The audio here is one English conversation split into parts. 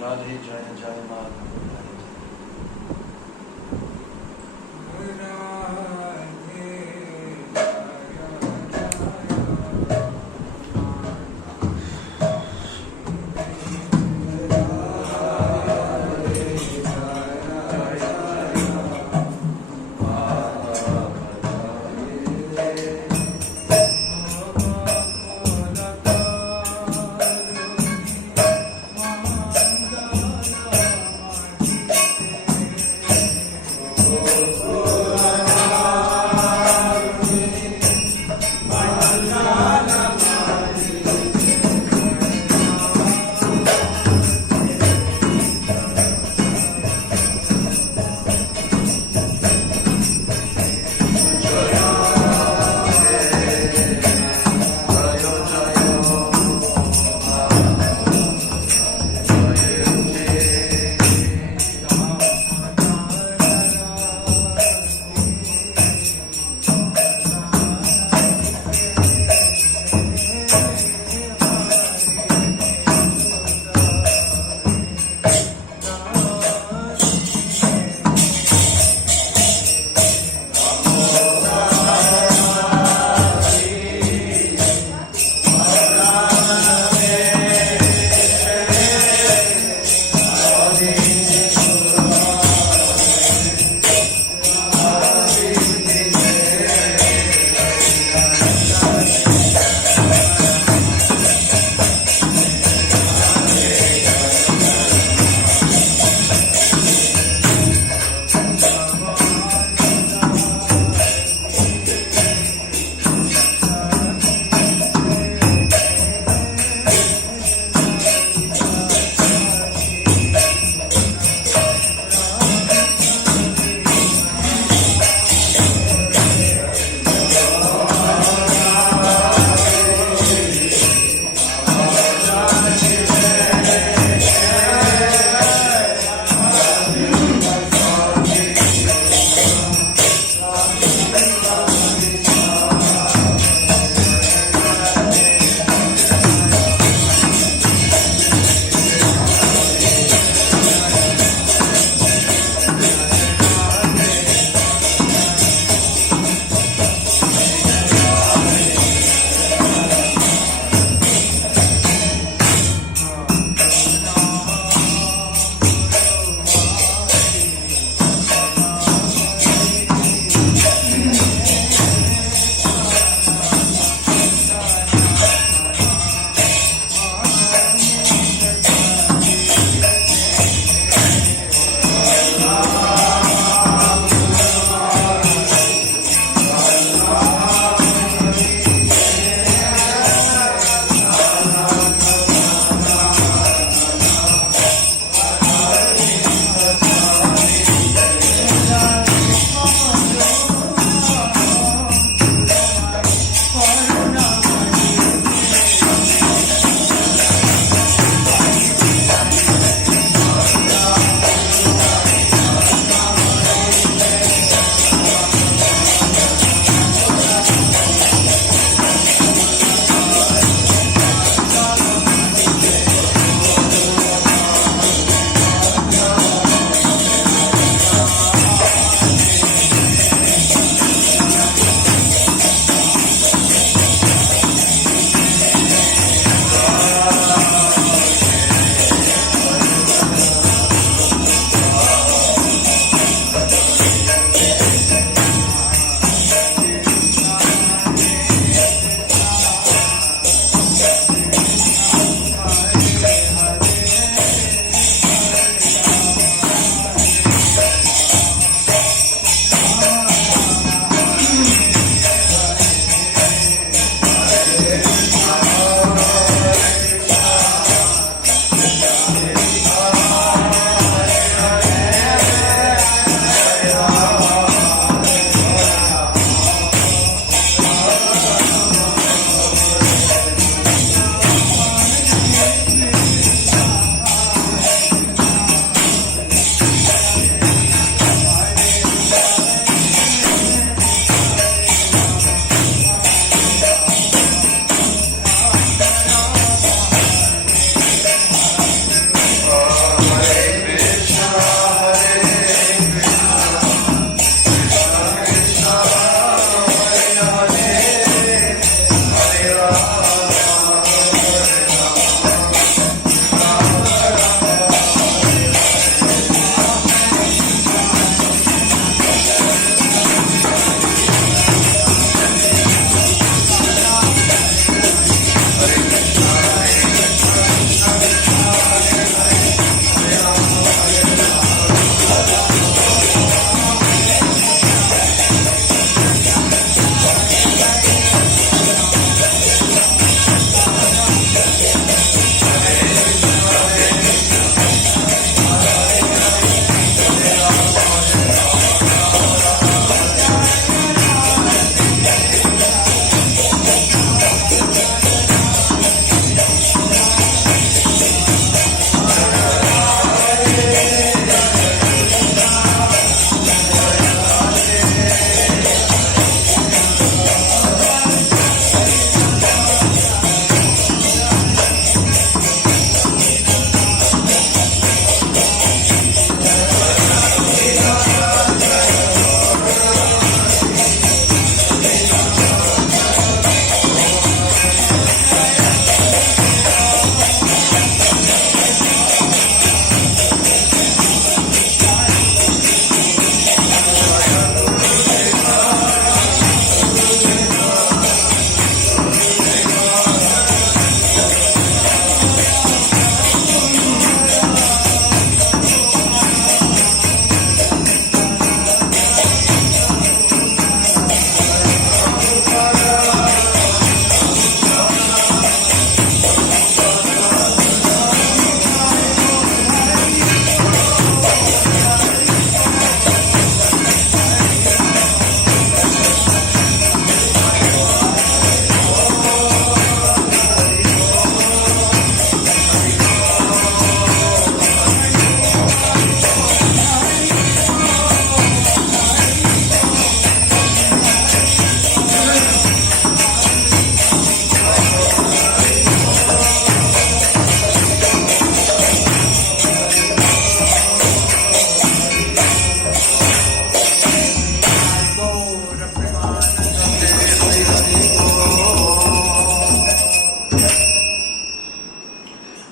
Radhe Jaya Jaya Madhava.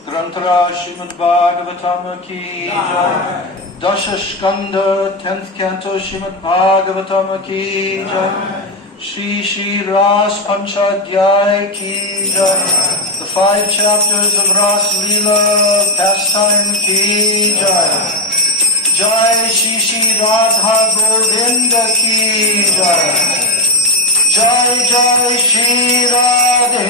Granthara Srimad Bhagavatam ki jai. Dasha Skanda 10th Canto Srimad Bhagavatam ki jai. Shri Shri Ras Panchadhyay ki jai. The 5 chapters of Ras Leela pastime ki jai. Jai Shri Shri Radha Govinda ki jai. Jai Jai Shri Radhe.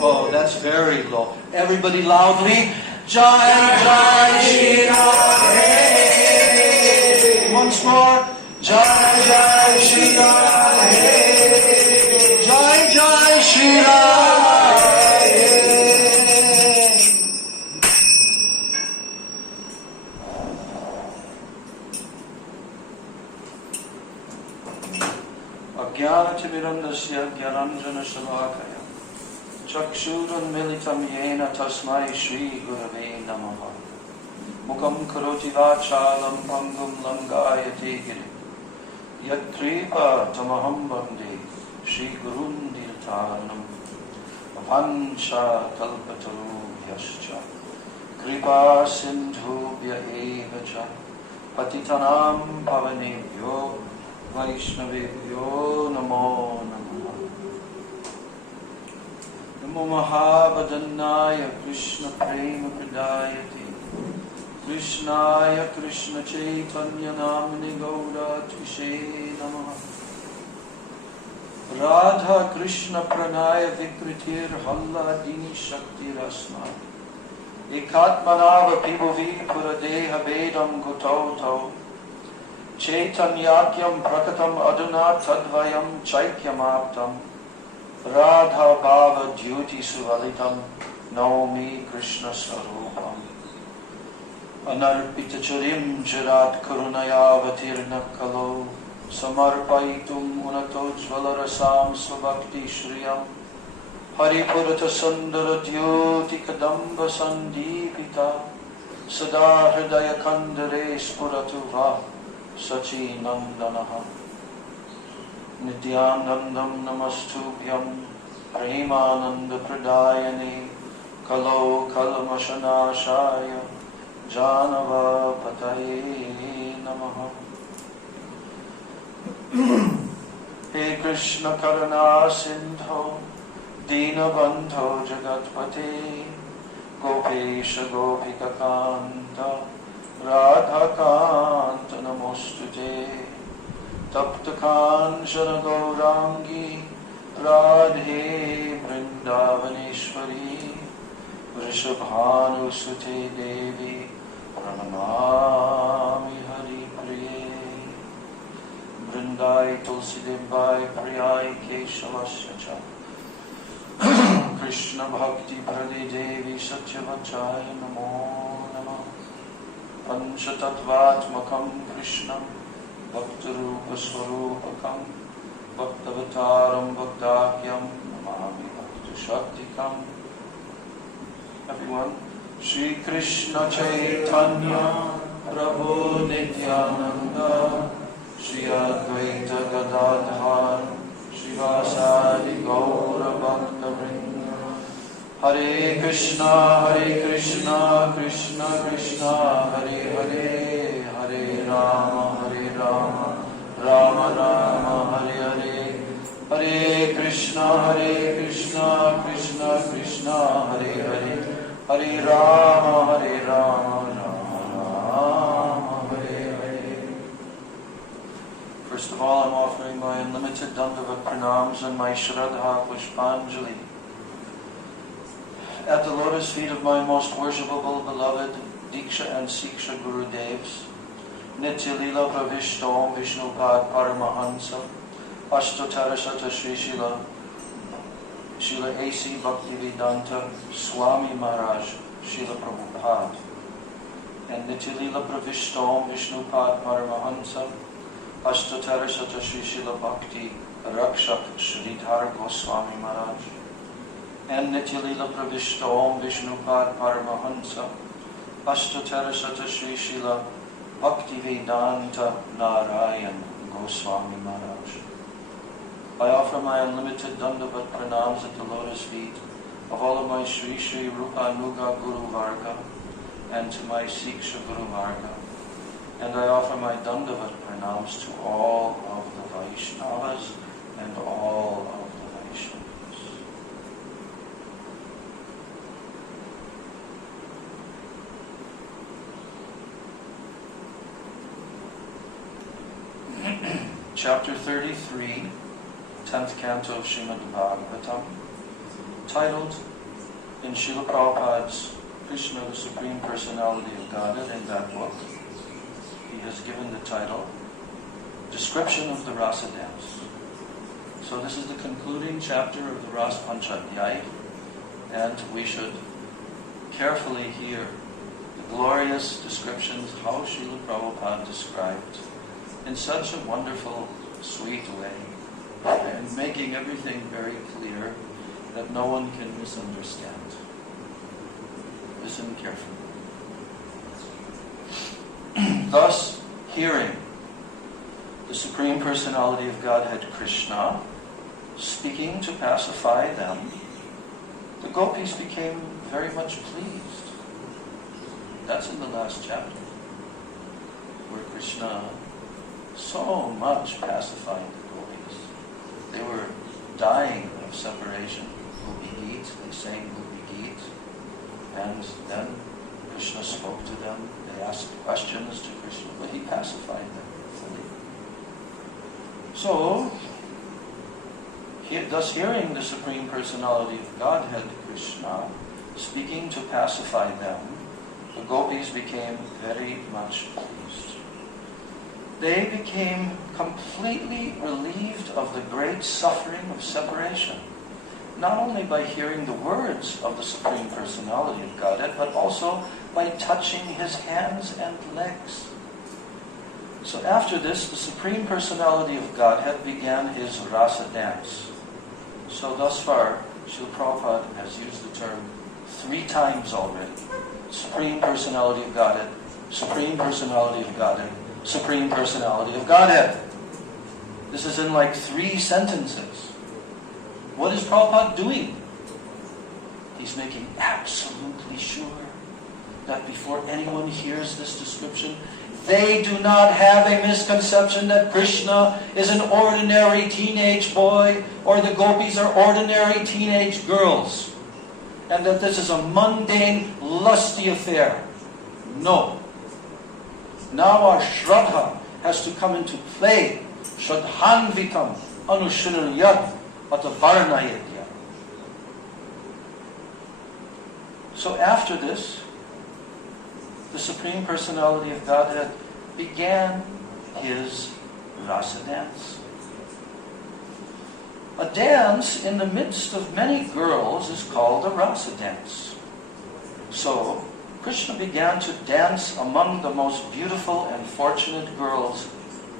Oh, that's very low. Everybody loudly. Jai Jai Shri Radhe. Once more. Jai Jai Shri Radhe. Jai Jai Shri Radhe. Ajnanatimirandasya Gyananjana Shalakaya Chakshurunmilitam Yena Tasmai Shri Gurave Namaha Mukam Karoti Vachalam Pangum Langayate Giri Yat Kripa Tamaham Bande Shri Gurundirtaranam Avancha Kalpataru Yascha Kripa Sindhubhya Evacha Patitanam Pavanebhyo Vaishnavebhyo Namo Namaha Namo Mahabhadannaya Krishna Prema Pradayate Krishnaya Krishna Chaitanya Namani Gaura Tvishe Namaha Radha Krishna Pranaya Vikritir Halla Dini Shakti Rasma Ekatmanava Pibovi Puradeha Vedam Gotauto Chaitanyakyam Prakatam Aduna Tadvayam Chaikyamaptam Radha Bhava Dhyuti Suvalitam Naomi Krishna Sarupam Anarpita Charim Jarat Karunayavatirna Kalo Samarpaitum Unato Jvalarasam Svabhakti Shriyam Haripurata Sundara Dhyuti Kadamba Sandipita Sada Hridaya Kandare Spuratuva Sachi Nandanaha Nityanandam Namastubhyam Premananda Pradayane Kalo Kalamashanashaya Janava Pataye Namaha He Krishna Karuna Sindho Dinabandho Jagatpate Gopesha Gopika Kanta Radha Kanta Namostute Tapta Kanchana Gaurangi Radhe Vrindavaneshwari Vrishabhanu Sute Devi Pranamami Hari Priye Vrindai Tulsi Devai Priyai Keshavasya Krishna Bhakti Prade Devi Satyavachai Namo Namah Panchatattvatmakam Krishnam Bhaktarupa Swarupakam Bhaktavataram Bhaktakyam Namami Bhakta Shaktikam. Everyone, Shri Krishna Chaitanya Prabhu Nityananda Shri Advaita Gadadhar Shivasadi Gaura Bhakta Vrinda Hare Krishna Krishna Krishna Hare Hare Hare Rama Rama Rama Hare Hare Hare Krishna Krishna Krishna Hare Hare Hare Rama Rama Rama Hare Hare. First of all, I'm offering my unlimited Dandavat Pranams and my Shraddha Pushpanjali at the lotus feet of my most worshipable, beloved Diksha and Siksha Gurudevs, Nitya Lila Pravishta Om Vishnupad Paramahansa, Ashtotarasata Sri Shila A.C. Bhaktivedanta Swami Maharaj, Srila Prabhupada, and Nitya Lila Pravishta Om Vishnupad Paramahansa, Ashtotarasata Sri Shila Bhakti Rakshak Sridhar Goswami Maharaj, and Nitya Lila Pravishta Om Vishnupad Paramahansa, Ashtotarasata Sri Shila Bhaktivedanta Narayan Goswami Maharaj. I offer my unlimited Dandavat pranams at the lotus feet of all of my Sri Sri Rupa Nuga Guru Varga and to my Siksha Guru Varga. And I offer my Dandavat pranams to all of the Vaishnavas and all of the Vaishnavas. Chapter 33, 10th Canto of Srimad Bhagavatam, titled in Srila Prabhupada's Krishna, the Supreme Personality of Godhead, in that book. He has given the title, Description of the Rasa Dance. So this is the concluding chapter of the Rasa Panchadhyaya, and we should carefully hear the glorious descriptions how Srila Prabhupada described in such a wonderful, sweet way, and making everything very clear that no one can misunderstand. Listen carefully. Thus, hearing the Supreme Personality of Godhead Krishna speaking to pacify them, the gopis became very much pleased. That's in the last chapter, where Krishna so much pacified the gopis. They were dying of separation. Gopi Geet, they sang Gopi Geet, and then Krishna spoke to them. They asked questions to Krishna, but he pacified them fully. So, thus hearing the Supreme Personality of Godhead Krishna speaking to pacify them, the gopis became very much pleased. They became completely relieved of the great suffering of separation, not only by hearing the words of the Supreme Personality of Godhead, but also by touching His hands and legs. So after this, the Supreme Personality of Godhead began His rasa dance. So thus far, Srila Prabhupada has used the term 3 times already. Supreme Personality of Godhead, Supreme Personality of Godhead, Supreme Personality of Godhead. This is in like 3 sentences. What is Prabhupada doing? He's making absolutely sure that before anyone hears this description, they do not have a misconception that Krishna is an ordinary teenage boy or the gopis are ordinary teenage girls, and that this is a mundane, lusty affair. No. Now our Shraddha has to come into play. Shraddhanvitam anushriyat atavarnayatya. So after this, the Supreme Personality of Godhead began His rasa dance. A dance in the midst of many girls is called a rasa dance. So, Krishna began to dance among the most beautiful and fortunate girls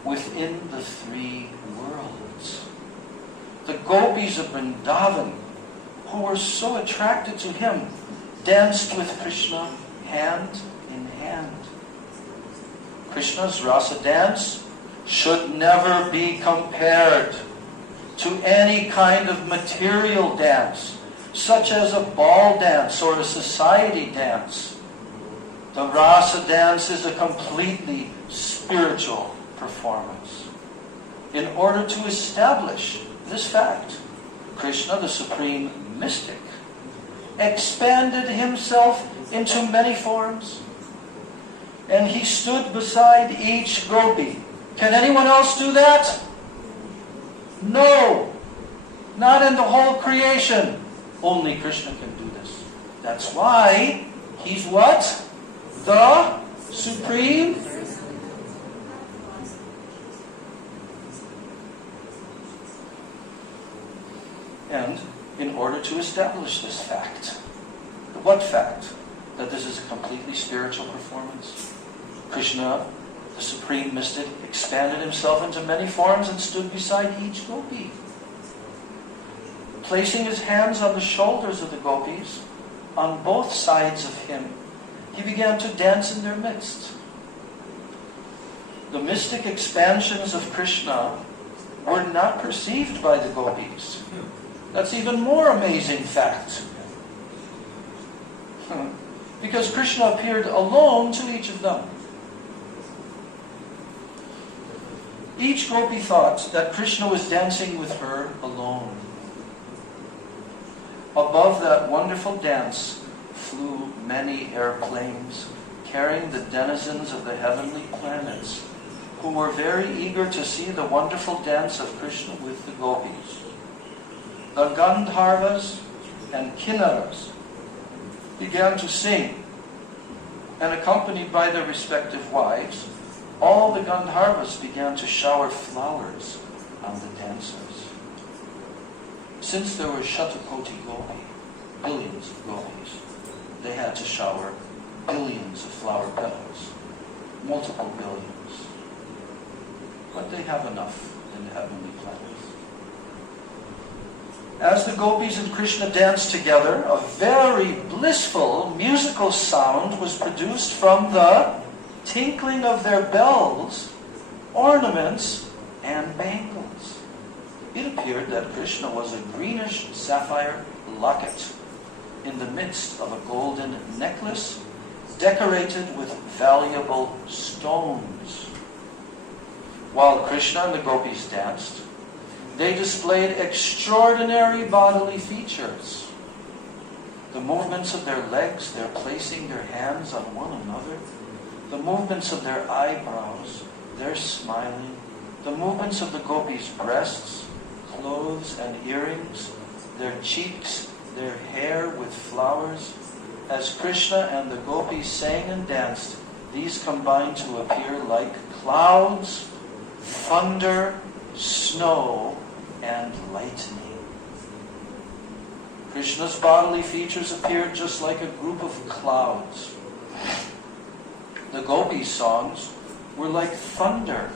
within the 3 worlds. The gopis of Vrindavan, who were so attracted to him, danced with Krishna hand in hand. Krishna's rasa dance should never be compared to any kind of material dance, such as a ball dance or a society dance. The rasa dance is a completely spiritual performance. In order to establish this fact, Krishna, the supreme mystic, expanded himself into many forms, and he stood beside each gopi. Can anyone else do that? No, not in the whole creation. Only Krishna can do this. That's why he's what? The supreme. And in order to establish this fact, what fact? That this is a completely spiritual performance. Krishna, the supreme mystic, expanded himself into many forms and stood beside each gopi. Placing his hands on the shoulders of the gopis, on both sides of him, he began to dance in their midst. The mystic expansions of Krishna were not perceived by the gopis. That's even more amazing fact. Because Krishna appeared alone to each of them. Each gopi thought that Krishna was dancing with her alone. Above that wonderful dance flew many airplanes, carrying the denizens of the heavenly planets, who were very eager to see the wonderful dance of Krishna with the gopis. The Gandharvas and Kinnaras began to sing, and accompanied by their respective wives, all the Gandharvas began to shower flowers on the dancers. Since there were Shatakoti Gopi, billions of gopis, they had to shower billions of flower petals, multiple billions. But they have enough in the heavenly planets. As the gopis and Krishna danced together, a very blissful musical sound was produced from the tinkling of their bells, ornaments, and bangles. It appeared that Krishna was a greenish sapphire locket in the midst of a golden necklace decorated with valuable stones. While Krishna and the gopis danced, they displayed extraordinary bodily features. The movements of their legs, their placing their hands on one another, the movements of their eyebrows, their smiling, the movements of the gopis' breasts, clothes and earrings, their cheeks, their hair with flowers. As Krishna and the gopis sang and danced, these combined to appear like clouds, thunder, snow, and lightning. Krishna's bodily features appeared just like a group of clouds. The gopis' songs were like thunder.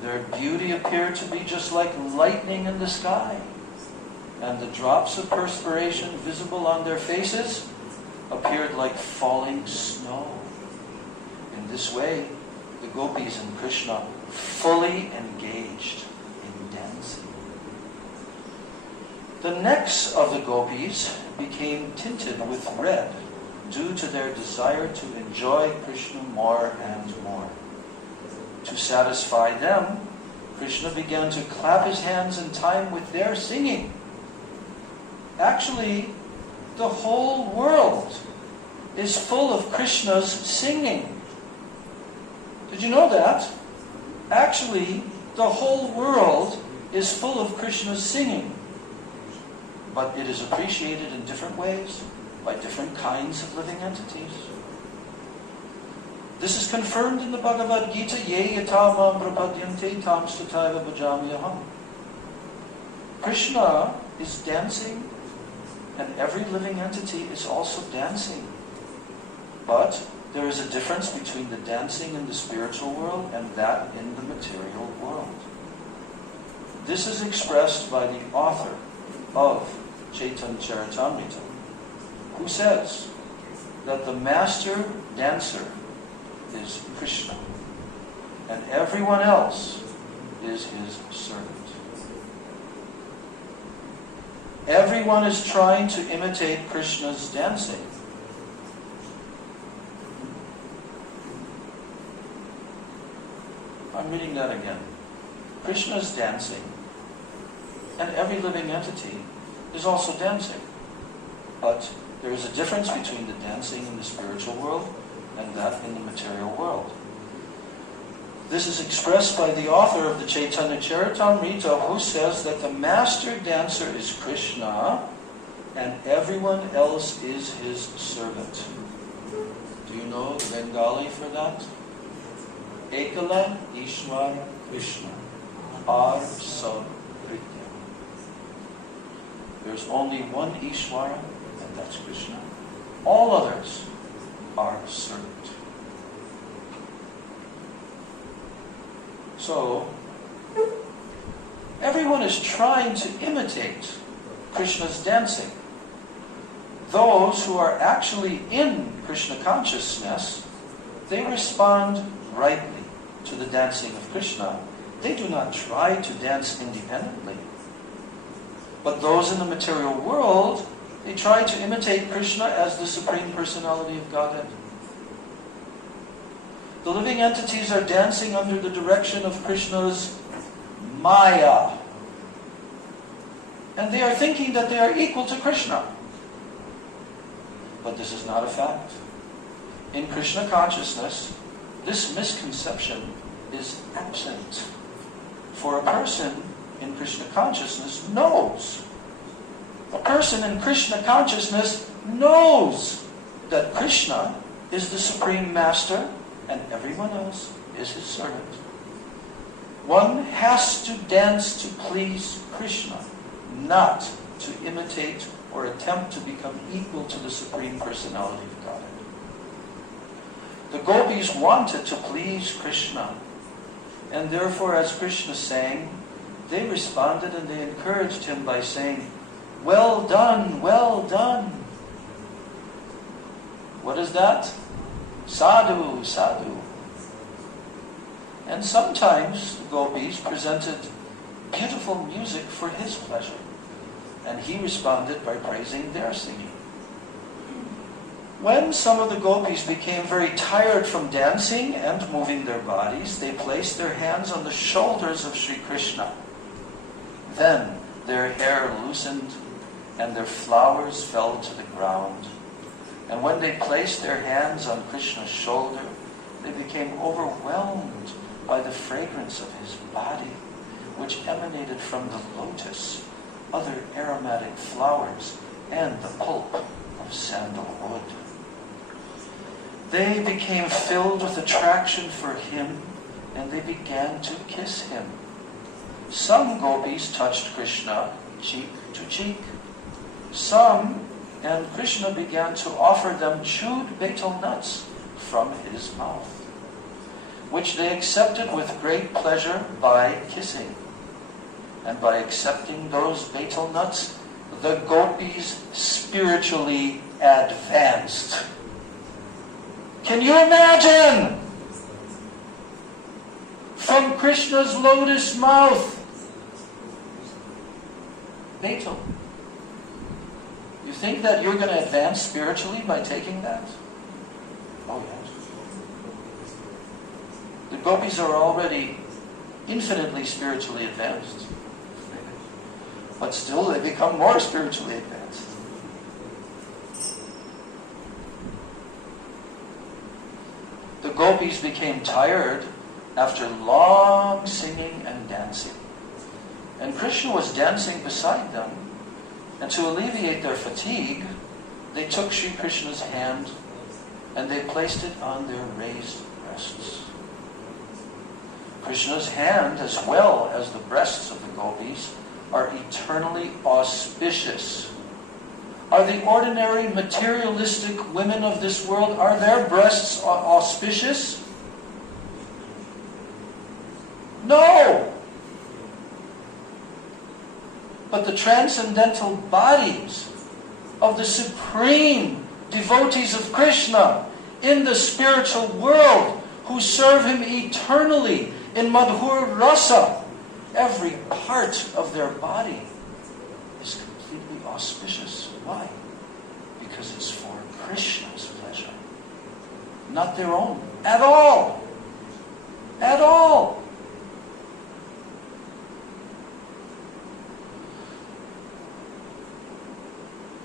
Their beauty appeared to be just like lightning in the sky. And the drops of perspiration visible on their faces appeared like falling snow. In this way, the gopis and Krishna fully engaged in dancing. The necks of the gopis became tinted with red due to their desire to enjoy Krishna more and more. To satisfy them, Krishna began to clap his hands in time with their singing. Actually, the whole world is full of Krishna's singing. Did you know that? Actually, the whole world is full of Krishna's singing. But it is appreciated in different ways by different kinds of living entities. This is confirmed in the Bhagavad Gita, Ye yata mam prapadyante tam stataiva bhajamyaham. Krishna is dancing, and every living entity is also dancing. But there is a difference between the dancing in the spiritual world and that in the material world. This is expressed by the author of Chaitanya Charitamrita, who says that the master dancer is Krishna, and everyone else is his servant. Everyone is trying to imitate Krishna's dancing. I'm reading that again. Krishna is dancing, and every living entity is also dancing. But there is a difference between the dancing in the spiritual world and that in the material world. This is expressed by the author of the Chaitanya Charitamrita, who says that the master dancer is Krishna and everyone else is his servant. Do you know the Bengali for that? Ekala Ishwar Krishna Ar Sab Ritya. There's only one Ishwara, and that's Krishna. All others are servant. So, everyone is trying to imitate Krishna's dancing. Those who are actually in Krishna consciousness, they respond rightly to the dancing of Krishna, They do not try to dance independently. But those in the material world, they try to imitate Krishna as the Supreme Personality of Godhead. The living entities are dancing under the direction of Krishna's Maya. And they are thinking that they are equal to Krishna. But this is not a fact. In Krishna consciousness, this misconception is absent. For a person in Krishna consciousness knows. A person in Krishna consciousness knows that Krishna is the Supreme Master and everyone else is his servant. One has to dance to please Krishna, not to imitate or attempt to become equal to the Supreme Personality of Godhead. The gopis wanted to please Krishna, and therefore, as Krishna sang, they responded and they encouraged him by saying, "Well done, well done." What is that? Sadhu, sadhu. And sometimes the gopis presented beautiful music for his pleasure, and he responded by praising their singing. When some of the gopis became very tired from dancing and moving their bodies, they placed their hands on the shoulders of Sri Krishna. Then their hair loosened and their flowers fell to the ground. And when they placed their hands on Krishna's shoulder, they became overwhelmed by the fragrance of his body, which emanated from the lotus, other aromatic flowers, and the pulp of sandalwood. They became filled with attraction for him, and they began to kiss him. Some gopis touched Krishna cheek to cheek. And Krishna began to offer them chewed betel nuts from his mouth, which they accepted with great pleasure by kissing. And by accepting those betel nuts, the gopis spiritually advanced. Can you imagine? From Krishna's lotus mouth, betel. You think that you're going to advance spiritually by taking that? Oh yes. The gopis are already infinitely spiritually advanced. But still they become more spiritually advanced. The gopis became tired after long singing and dancing. And Krishna was dancing beside them. And to alleviate their fatigue, they took Sri Krishna's hand and they placed it on their raised breasts. Krishna's hand, as well as the breasts of the gopis, are eternally auspicious. Are the ordinary materialistic women of this world, are their breasts auspicious? No! But the transcendental bodies of the supreme devotees of Krishna in the spiritual world who serve him eternally in Madhur Rasa, every part of their body is completely auspicious. Why? Because it's for Krishna's pleasure, not their own at all. At all.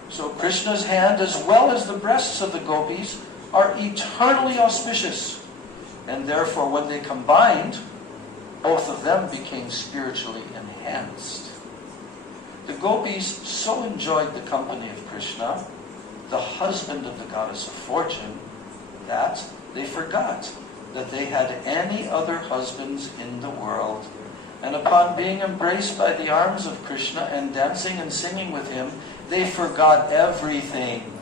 So Krishna's hand, as well as the breasts of the gopis, are eternally auspicious. And therefore, when they combined, both of them became spiritually enhanced. The gopis so enjoyed the company of Krishna, the husband of the goddess of fortune, that they forgot that they had any other husbands in the world. And upon being embraced by the arms of Krishna and dancing and singing with him, they forgot everything.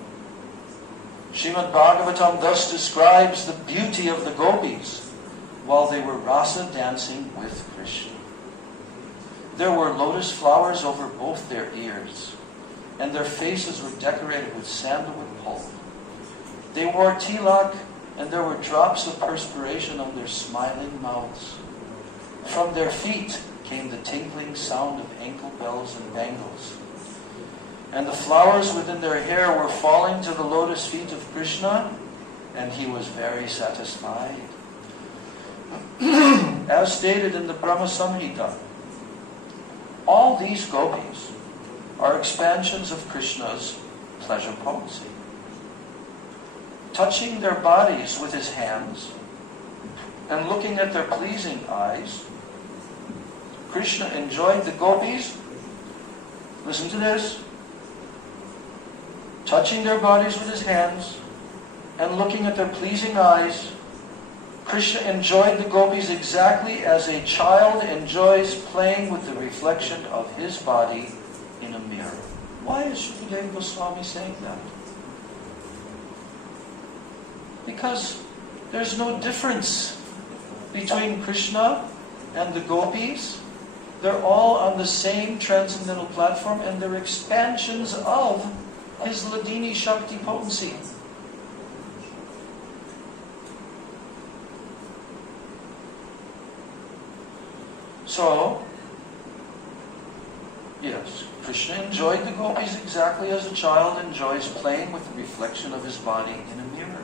Srimad Bhagavatam thus describes the beauty of the gopis while they were rasa dancing with Krishna. There were lotus flowers over both their ears, and their faces were decorated with sandalwood pulp. They wore tilak, and there were drops of perspiration on their smiling mouths. from their feet came the tinkling sound of ankle bells and bangles. And the flowers within their hair were falling to the lotus feet of Krishna, and he was very satisfied. As stated in the Brahma Samhita, all these gopis are expansions of Krishna's pleasure potency. Touching their bodies with his hands and looking at their pleasing eyes, Krishna enjoyed the gopis. Listen to this. Touching their bodies with his hands and looking at their pleasing eyes, Krishna enjoyed the gopis exactly as a child enjoys playing with the reflection of his body in a mirror. Why is Srimad Goswami saying that? Because there's no difference between Krishna and the gopis. They're all on the same transcendental platform, and they're expansions of his Ladini Shakti potency. So, yes, Krishna enjoyed the gopis exactly as a child enjoys playing with the reflection of his body in a mirror.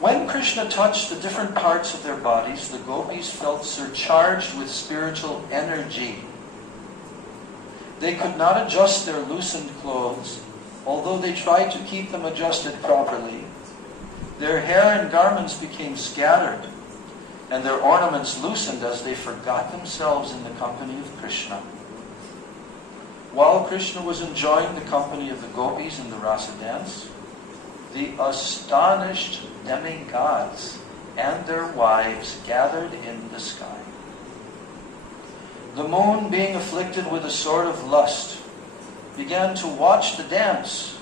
When Krishna touched the different parts of their bodies, the gopis felt surcharged with spiritual energy. They could not adjust their loosened clothes, although they tried to keep them adjusted properly. Their hair and garments became scattered, and their ornaments loosened as they forgot themselves in the company of Krishna. While Krishna was enjoying the company of the gopis in the rasa dance, the astonished demigods and their wives gathered in the sky. The moon, being afflicted with a sort of lust, began to watch the dance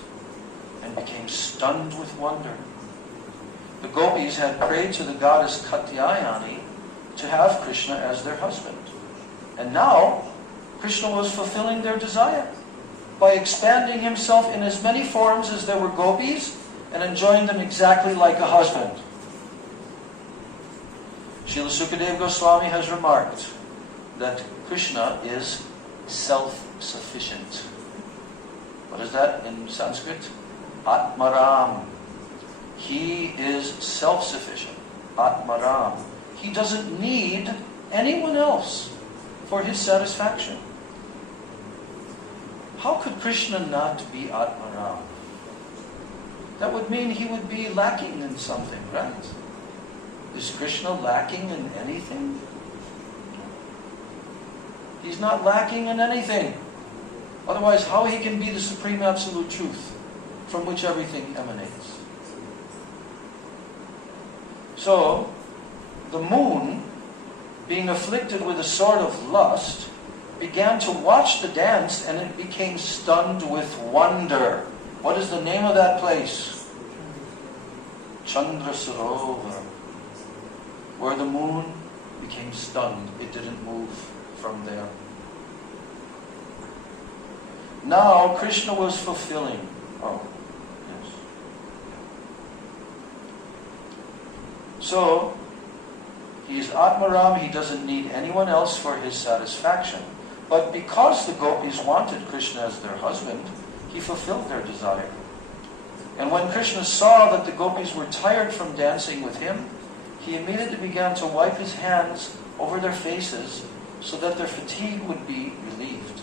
and became stunned with wonder. The gopis had prayed to the goddess Katyayani to have Krishna as their husband. And now, Krishna was fulfilling their desire by expanding himself in as many forms as there were gopis and enjoying them exactly like a husband. Srila Sukadeva Goswami has remarked that Krishna is self-sufficient. What is that in Sanskrit? Atmaram. He is self-sufficient. Atmaram. He doesn't need anyone else for his satisfaction. How could Krishna not be Atmaram? That would mean he would be lacking in something, right? Is Krishna lacking in anything? He's not lacking in anything. Otherwise, how he can be the supreme absolute truth from which everything emanates? So, the moon, being afflicted with a sort of lust, began to watch the dance, and it became stunned with wonder. What is the name of that place? Chandra Sarovar. Where the moon became stunned. It didn't move from there. Now Krishna was fulfilling. Oh, yes. So, he is Atmaram, he doesn't need anyone else for his satisfaction. But because the gopis wanted Krishna as their husband, he fulfilled their desire. And when Krishna saw that the gopis were tired from dancing with him, he immediately began to wipe his hands over their faces so that their fatigue would be relieved.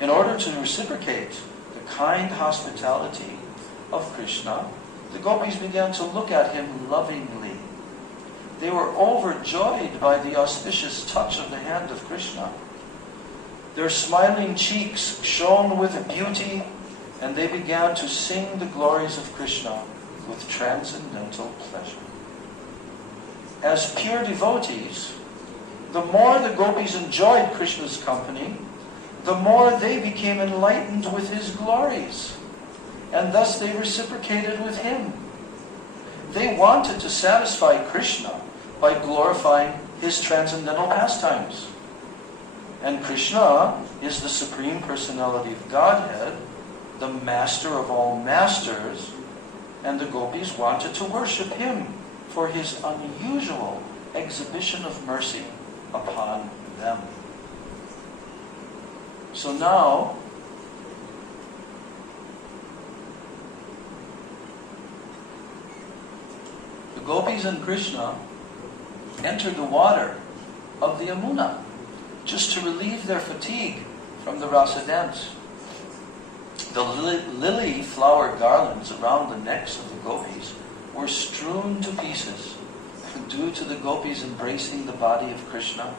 In order to reciprocate the kind hospitality of Krishna, the gopis began to look at him lovingly. They were overjoyed by the auspicious touch of the hand of Krishna. Their smiling cheeks shone with beauty, and they began to sing the glories of Krishna with transcendental pleasure. As pure devotees, the more the gopis enjoyed Krishna's company, the more they became enlightened with his glories, and thus they reciprocated with him. They wanted to satisfy Krishna by glorifying his transcendental pastimes. And Krishna is the Supreme Personality of Godhead, the Master of all masters, and the gopis wanted to worship him for his unusual exhibition of mercy upon them. So now, the gopis and Krishna entered the water of the Yamuna just to relieve their fatigue from the rasa dance. The lily flower garlands around the necks of the gopis were strewn to pieces due to the gopis embracing the body of Krishna,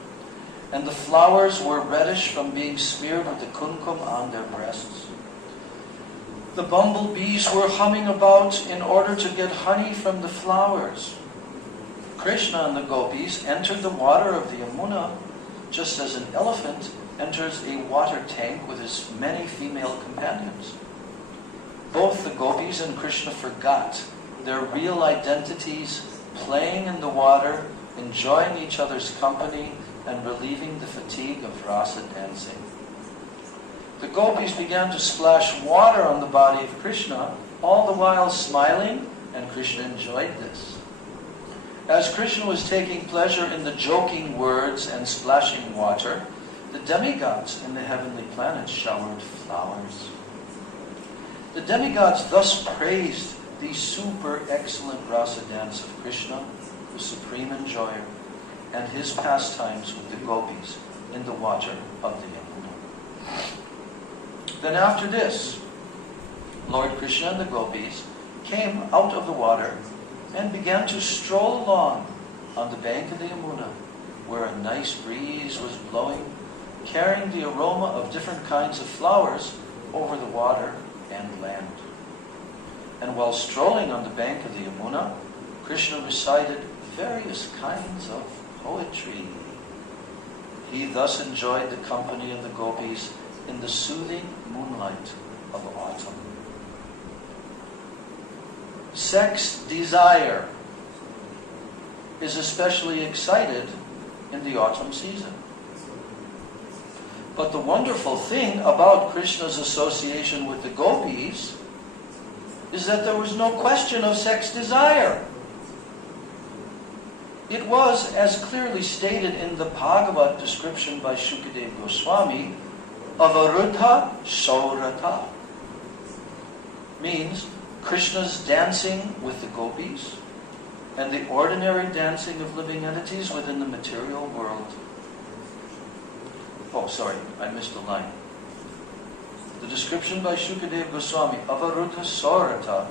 and the flowers were reddish from being smeared with the kumkum on their breasts. The bumblebees were humming about in order to get honey from the flowers. Krishna and the gopis entered the water of the Yamuna just as an elephant enters a water tank with his many female companions. Both the gopis and Krishna forgot their real identities, playing in the water, enjoying each other's company, and relieving the fatigue of rasa dancing. The gopis began to splash water on the body of Krishna, all the while smiling, and Krishna enjoyed this. As Krishna was taking pleasure in the joking words and splashing water, the demigods in the heavenly planets showered flowers. The demigods thus praised the super excellent rasa dance of Krishna, the supreme enjoyer, and his pastimes with the gopis in the water of the Yamuna. Then after this, Lord Krishna and the gopis came out of the water and began to stroll along on the bank of the Yamuna, where a nice breeze was blowing, carrying the aroma of different kinds of flowers over the water and land. And while strolling on the bank of the Yamuna, Krishna recited various kinds of poetry. He thus enjoyed the company of the gopis in the soothing moonlight of autumn. Sex desire is especially excited in the autumn season. But the wonderful thing about Krishna's association with the gopis is that there was no question of sex desire. It was, as clearly stated in the Bhagavad description by Shukadeva Goswami, Avarudha Saurata. Means Krishna's dancing with the gopis and the ordinary dancing of living entities within the material world. Oh, sorry, I missed a line. The description by Shukadeva Goswami, Avarudha Saurata,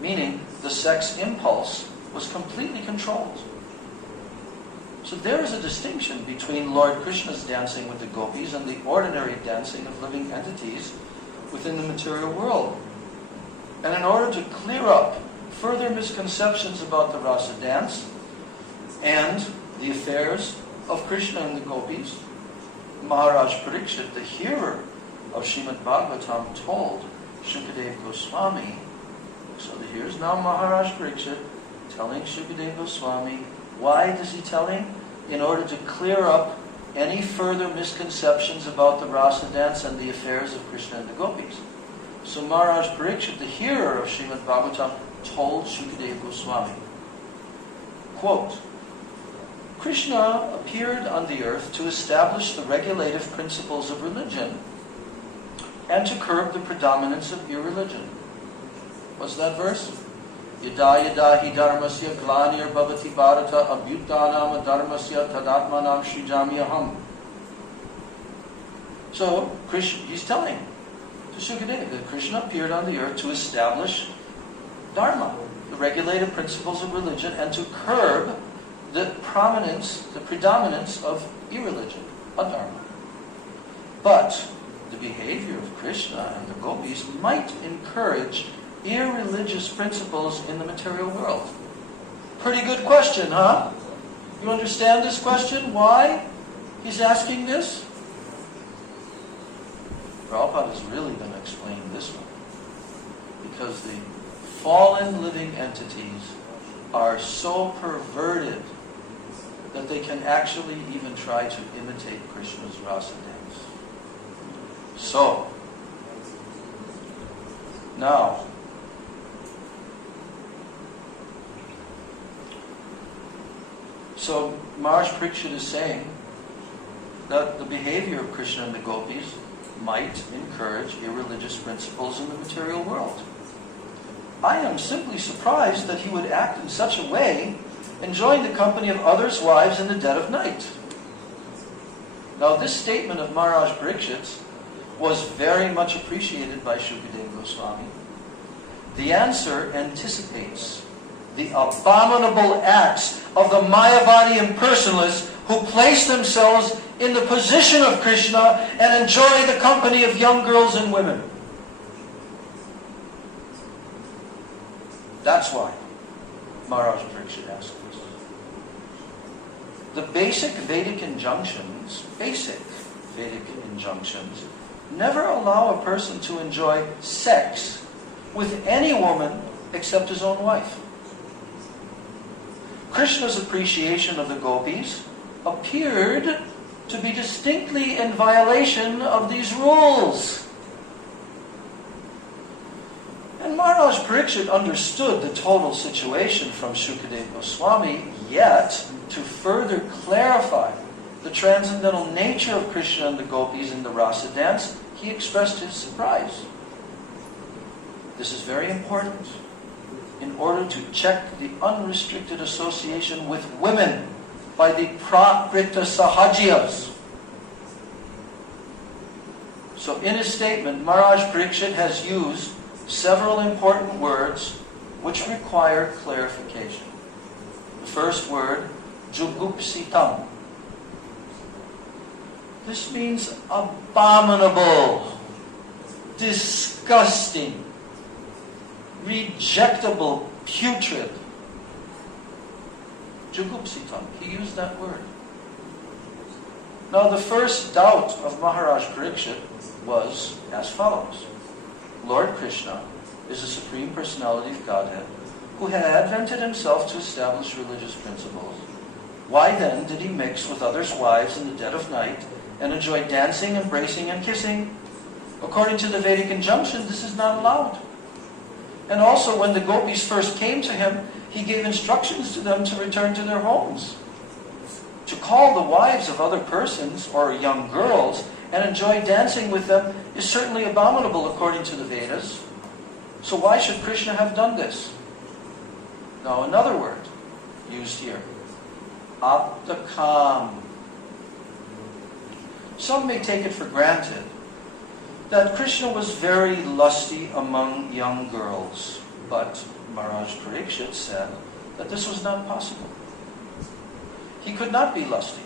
meaning the sex impulse was completely controlled. So there is a distinction between Lord Krishna's dancing with the gopis and the ordinary dancing of living entities within the material world. And in order to clear up further misconceptions about the rasa dance and the affairs of Krishna and the gopis, Maharaj Parikshit, the hearer of Srimad Bhagavatam, told Shukadeva Goswami. So here's now Maharaj Parikshit telling Shukadeva Goswami. Why does he tell him? In order to clear up any further misconceptions about the rasa dance and the affairs of Krishna and the gopis. So Maharaj Parikshit, the hearer of Srimad Bhagavatam, told Shukadeva Goswami, quote, Krishna appeared on the earth to establish the regulative principles of religion and to curb the predominance of irreligion. What's that verse? Yada yada hi dharmasya glanir bhavati bharata abhyutanam dharmasya tadatmanam srijami aham. So, Krishna, he's telling to Shukadeva that Krishna appeared on the earth to establish dharma, the regulative principles of religion, and to curb the predominance of irreligion, adharma. But the behavior of Krishna and the gopis might encourage irreligious principles in the material world. Pretty good question, huh? You understand this question? Why he's asking this? Prabhupada is really going to explain this one. Because the fallen living entities are so perverted that they can actually even try to imitate Krishna's rasa dance. So, now, So Maharaj Parikshit is saying that the behavior of Krishna and the gopis might encourage irreligious principles in the material world. I am simply surprised that he would act in such a way, enjoying the company of others' wives in the dead of night. Now this statement of Maharaj Parikshit's was very much appreciated by Shukadeva Goswami. The answer anticipates the abominable acts of the Mayavadi impersonalists who place themselves in the position of Krishna and enjoy the company of young girls and women. That's why Maharaj Parikshit asked this. The basic Vedic injunctions never allow a person to enjoy sex with any woman except his own wife. Krishna's appreciation of the gopis appeared to be distinctly in violation of these rules. And Maharaj Parikshit understood the total situation from Shukadeva Goswami, yet to further clarify the transcendental nature of Krishna and the gopis in the rasa dance, he expressed his surprise. This is very important in order to check the unrestricted association with women by the Prakrita Sahajiyas. So in his statement, Maharaj Parikshit has used several important words which require clarification. The first word, jugupsitam. This means abominable, disgusting, rejectable, putrid. Jugupsitam. He used that word. Now the first doubt of Maharaj Parikshit was as follows. Lord Krishna is the Supreme Personality of Godhead who had advented himself to establish religious principles. Why then did he mix with others' wives in the dead of night and enjoy dancing, embracing, and kissing? According to the Vedic injunction, this is not allowed. And also, when the gopis first came to him, he gave instructions to them to return to their homes. To call the wives of other persons or young girls and enjoy dancing with them is certainly abominable according to the Vedas. So why should Krishna have done this? Now another word used here. Aptakam. Some may take it for granted that Krishna was very lusty among young girls, but Maharaj Parikshit said that this was not possible. He could not be lusty.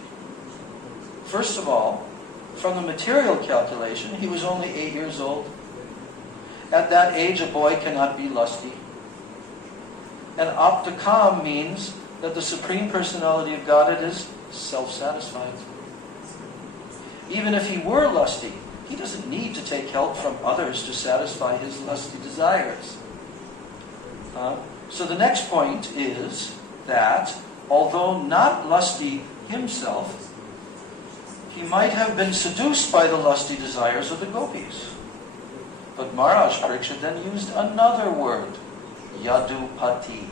First of all, from the material calculation, he was only 8 years old. At that age, a boy cannot be lusty. And aptakam means that the Supreme Personality of Godhead is self-satisfied. Even if he were lusty, he doesn't need to take help from others to satisfy his lusty desires. So the next point is that, although not lusty himself, he might have been seduced by the lusty desires of the gopis. But Maharaj Parikshit then used another word, Yadupati,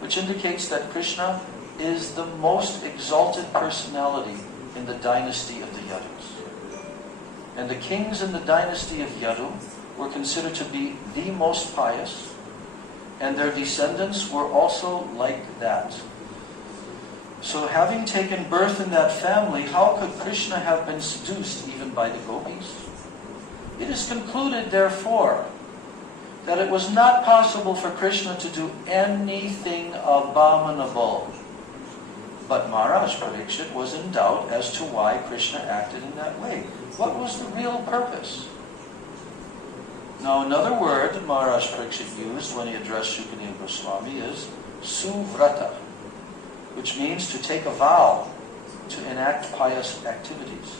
which indicates that Krishna is the most exalted personality in the dynasty of the Yadus. And the kings in the dynasty of Yadu were considered to be the most pious, and their descendants were also like that. So having taken birth in that family, how could Krishna have been seduced even by the gopis? It is concluded, therefore, that it was not possible for Krishna to do anything abominable. But Maharaj Parikshit was in doubt as to why Krishna acted in that way. What was the real purpose? Now another word Maharaj Parikshit used when he addressed Shukadeva Goswami is suvrata, which means to take a vow to enact pious activities.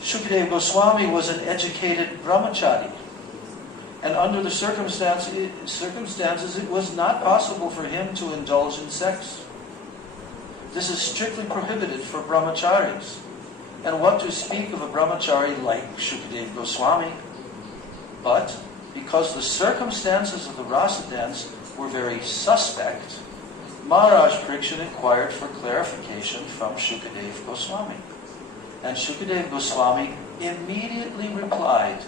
Shukadeva Goswami was an educated brahmachari, and under the circumstances it was not possible for him to indulge in sex. This is strictly prohibited for brahmacharis. And what to speak of a brahmachari like Shukadeva Goswami? But because the circumstances of the rasa dance were very suspect, Maharaj Parikshit inquired for clarification from Shukadeva Goswami. And Shukadeva Goswami immediately replied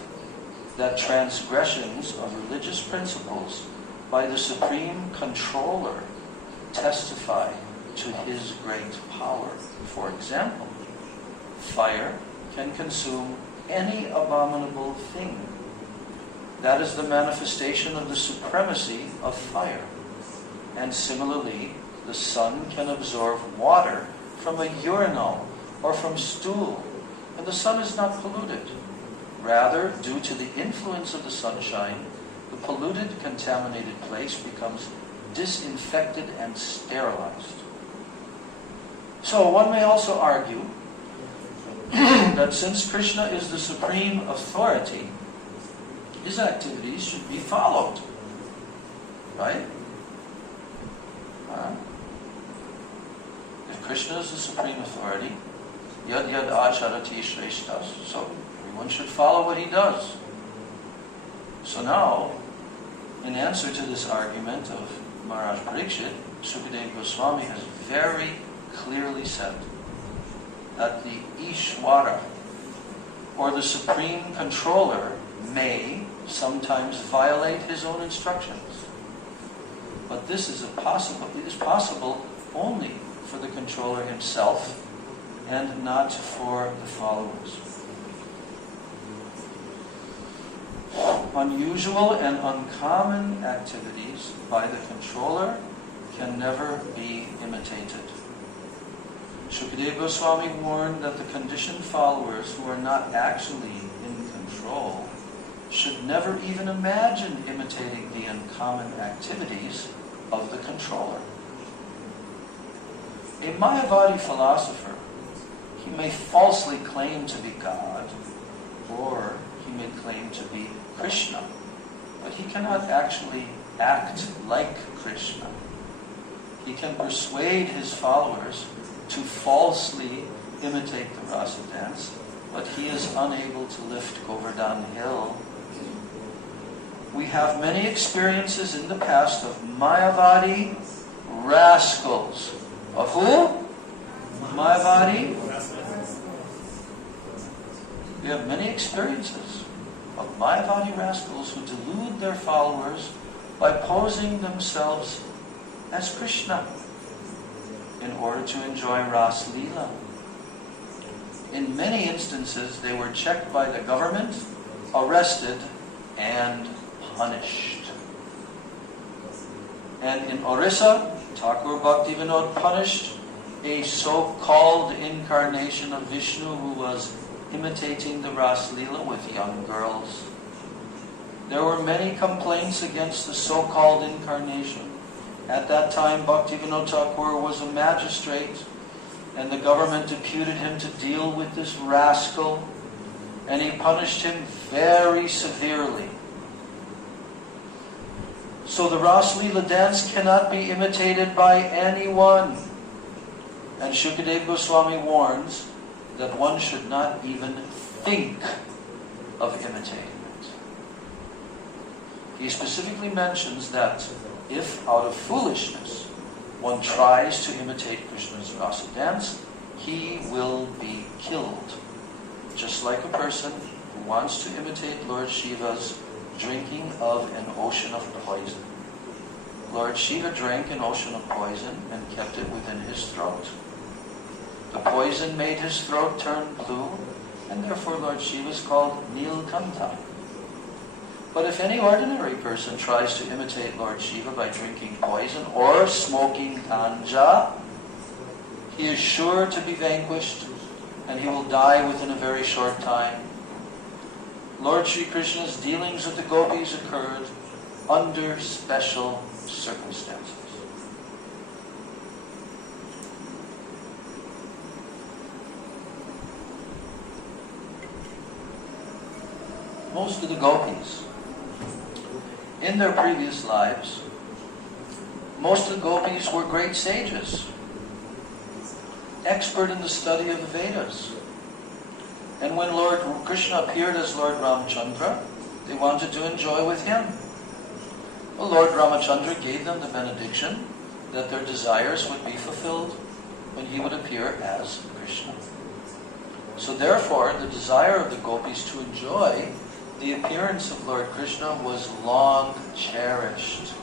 that transgressions of religious principles by the Supreme Controller testify to his great power. For example, fire can consume any abominable thing. That is the manifestation of the supremacy of fire. And similarly, the sun can absorb water from a urinal or from stool, and the sun is not polluted. Rather, due to the influence of the sunshine, the polluted, contaminated place becomes disinfected and sterilized. So one may also argue that since Krishna is the supreme authority, his activities should be followed. Right? If Krishna is the supreme authority, yad yad acharati shreshtas, so everyone should follow what he does. So now, in answer to this argument of Maharaj Parikshit, Shukadeva Goswami has very clearly said that the Ishwara, or the Supreme Controller, may sometimes violate his own instructions. But this is possible only for the controller himself and not for the followers. Unusual and uncommon activities by the controller can never be imitated. Shukadeva Goswami warned that the conditioned followers who are not actually in control should never even imagine imitating the uncommon activities of the controller. A Mayavadi philosopher, he may falsely claim to be God, or he may claim to be Krishna, but he cannot actually act like Krishna. He can persuade his followers to falsely imitate the rasa dance, but he is unable to lift Govardhan hill. We have many experiences in the past of Mayavadi rascals. Of who? Mayavadi? We have many experiences of Mayavadi rascals who delude their followers by posing themselves as Krishna in order to enjoy Ras Leela. In many instances, they were checked by the government, arrested, and punished. And in Orissa, Thakur Bhaktivinoda punished a so-called incarnation of Vishnu who was imitating the Ras Leela with young girls. There were many complaints against the so-called incarnation. At that time, Bhaktivinoda Thakur was a magistrate, and the government deputed him to deal with this rascal, and he punished him very severely. So the Ras Leela dance cannot be imitated by anyone. And Shukadeva Goswami warns that one should not even think of imitating it. He specifically mentions that if out of foolishness one tries to imitate Krishna's rasa dance, he will be killed. Just like a person who wants to imitate Lord Shiva's drinking of an ocean of poison. Lord Shiva drank an ocean of poison and kept it within his throat. The poison made his throat turn blue, and therefore Lord Shiva is called Nilkantha. But if any ordinary person tries to imitate Lord Shiva by drinking poison or smoking ganja, he is sure to be vanquished, and he will die within a very short time. Lord Sri Krishna's dealings with the gopis occurred under special circumstances. Most of the gopis, in their previous lives, most of the gopis were great sages, expert in the study of the Vedas. And when Lord Krishna appeared as Lord Ramachandra, they wanted to enjoy with him. Well, Lord Ramachandra gave them the benediction that their desires would be fulfilled when he would appear as Krishna. So therefore, the desire of the gopis to enjoy the appearance of Lord Krishna was long cherished.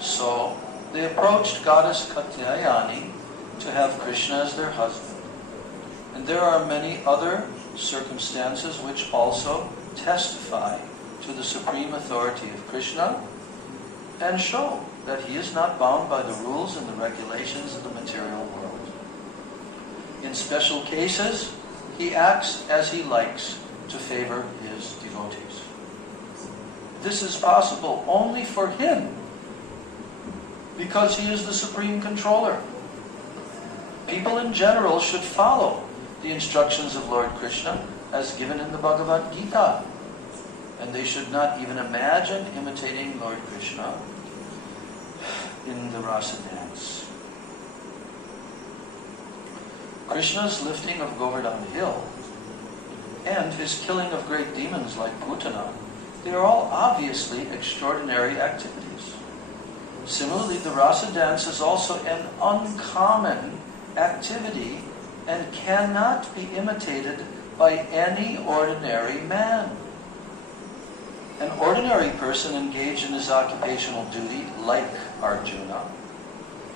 So they approached goddess Katyayani to have Krishna as their husband. And there are many other circumstances which also testify to the supreme authority of Krishna and show that he is not bound by the rules and the regulations of the material world. In special cases, he acts as he likes to favor his devotees. This is possible only for him because he is the supreme controller. People in general should follow the instructions of Lord Krishna as given in the Bhagavad Gita. And they should not even imagine imitating Lord Krishna in the rasa dance. Krishna's lifting of Govardhan Hill and his killing of great demons like Putana, they are all obviously extraordinary activities. Similarly, the rasa dance is also an uncommon activity and cannot be imitated by any ordinary man. An ordinary person engaged in his occupational duty, like Arjuna,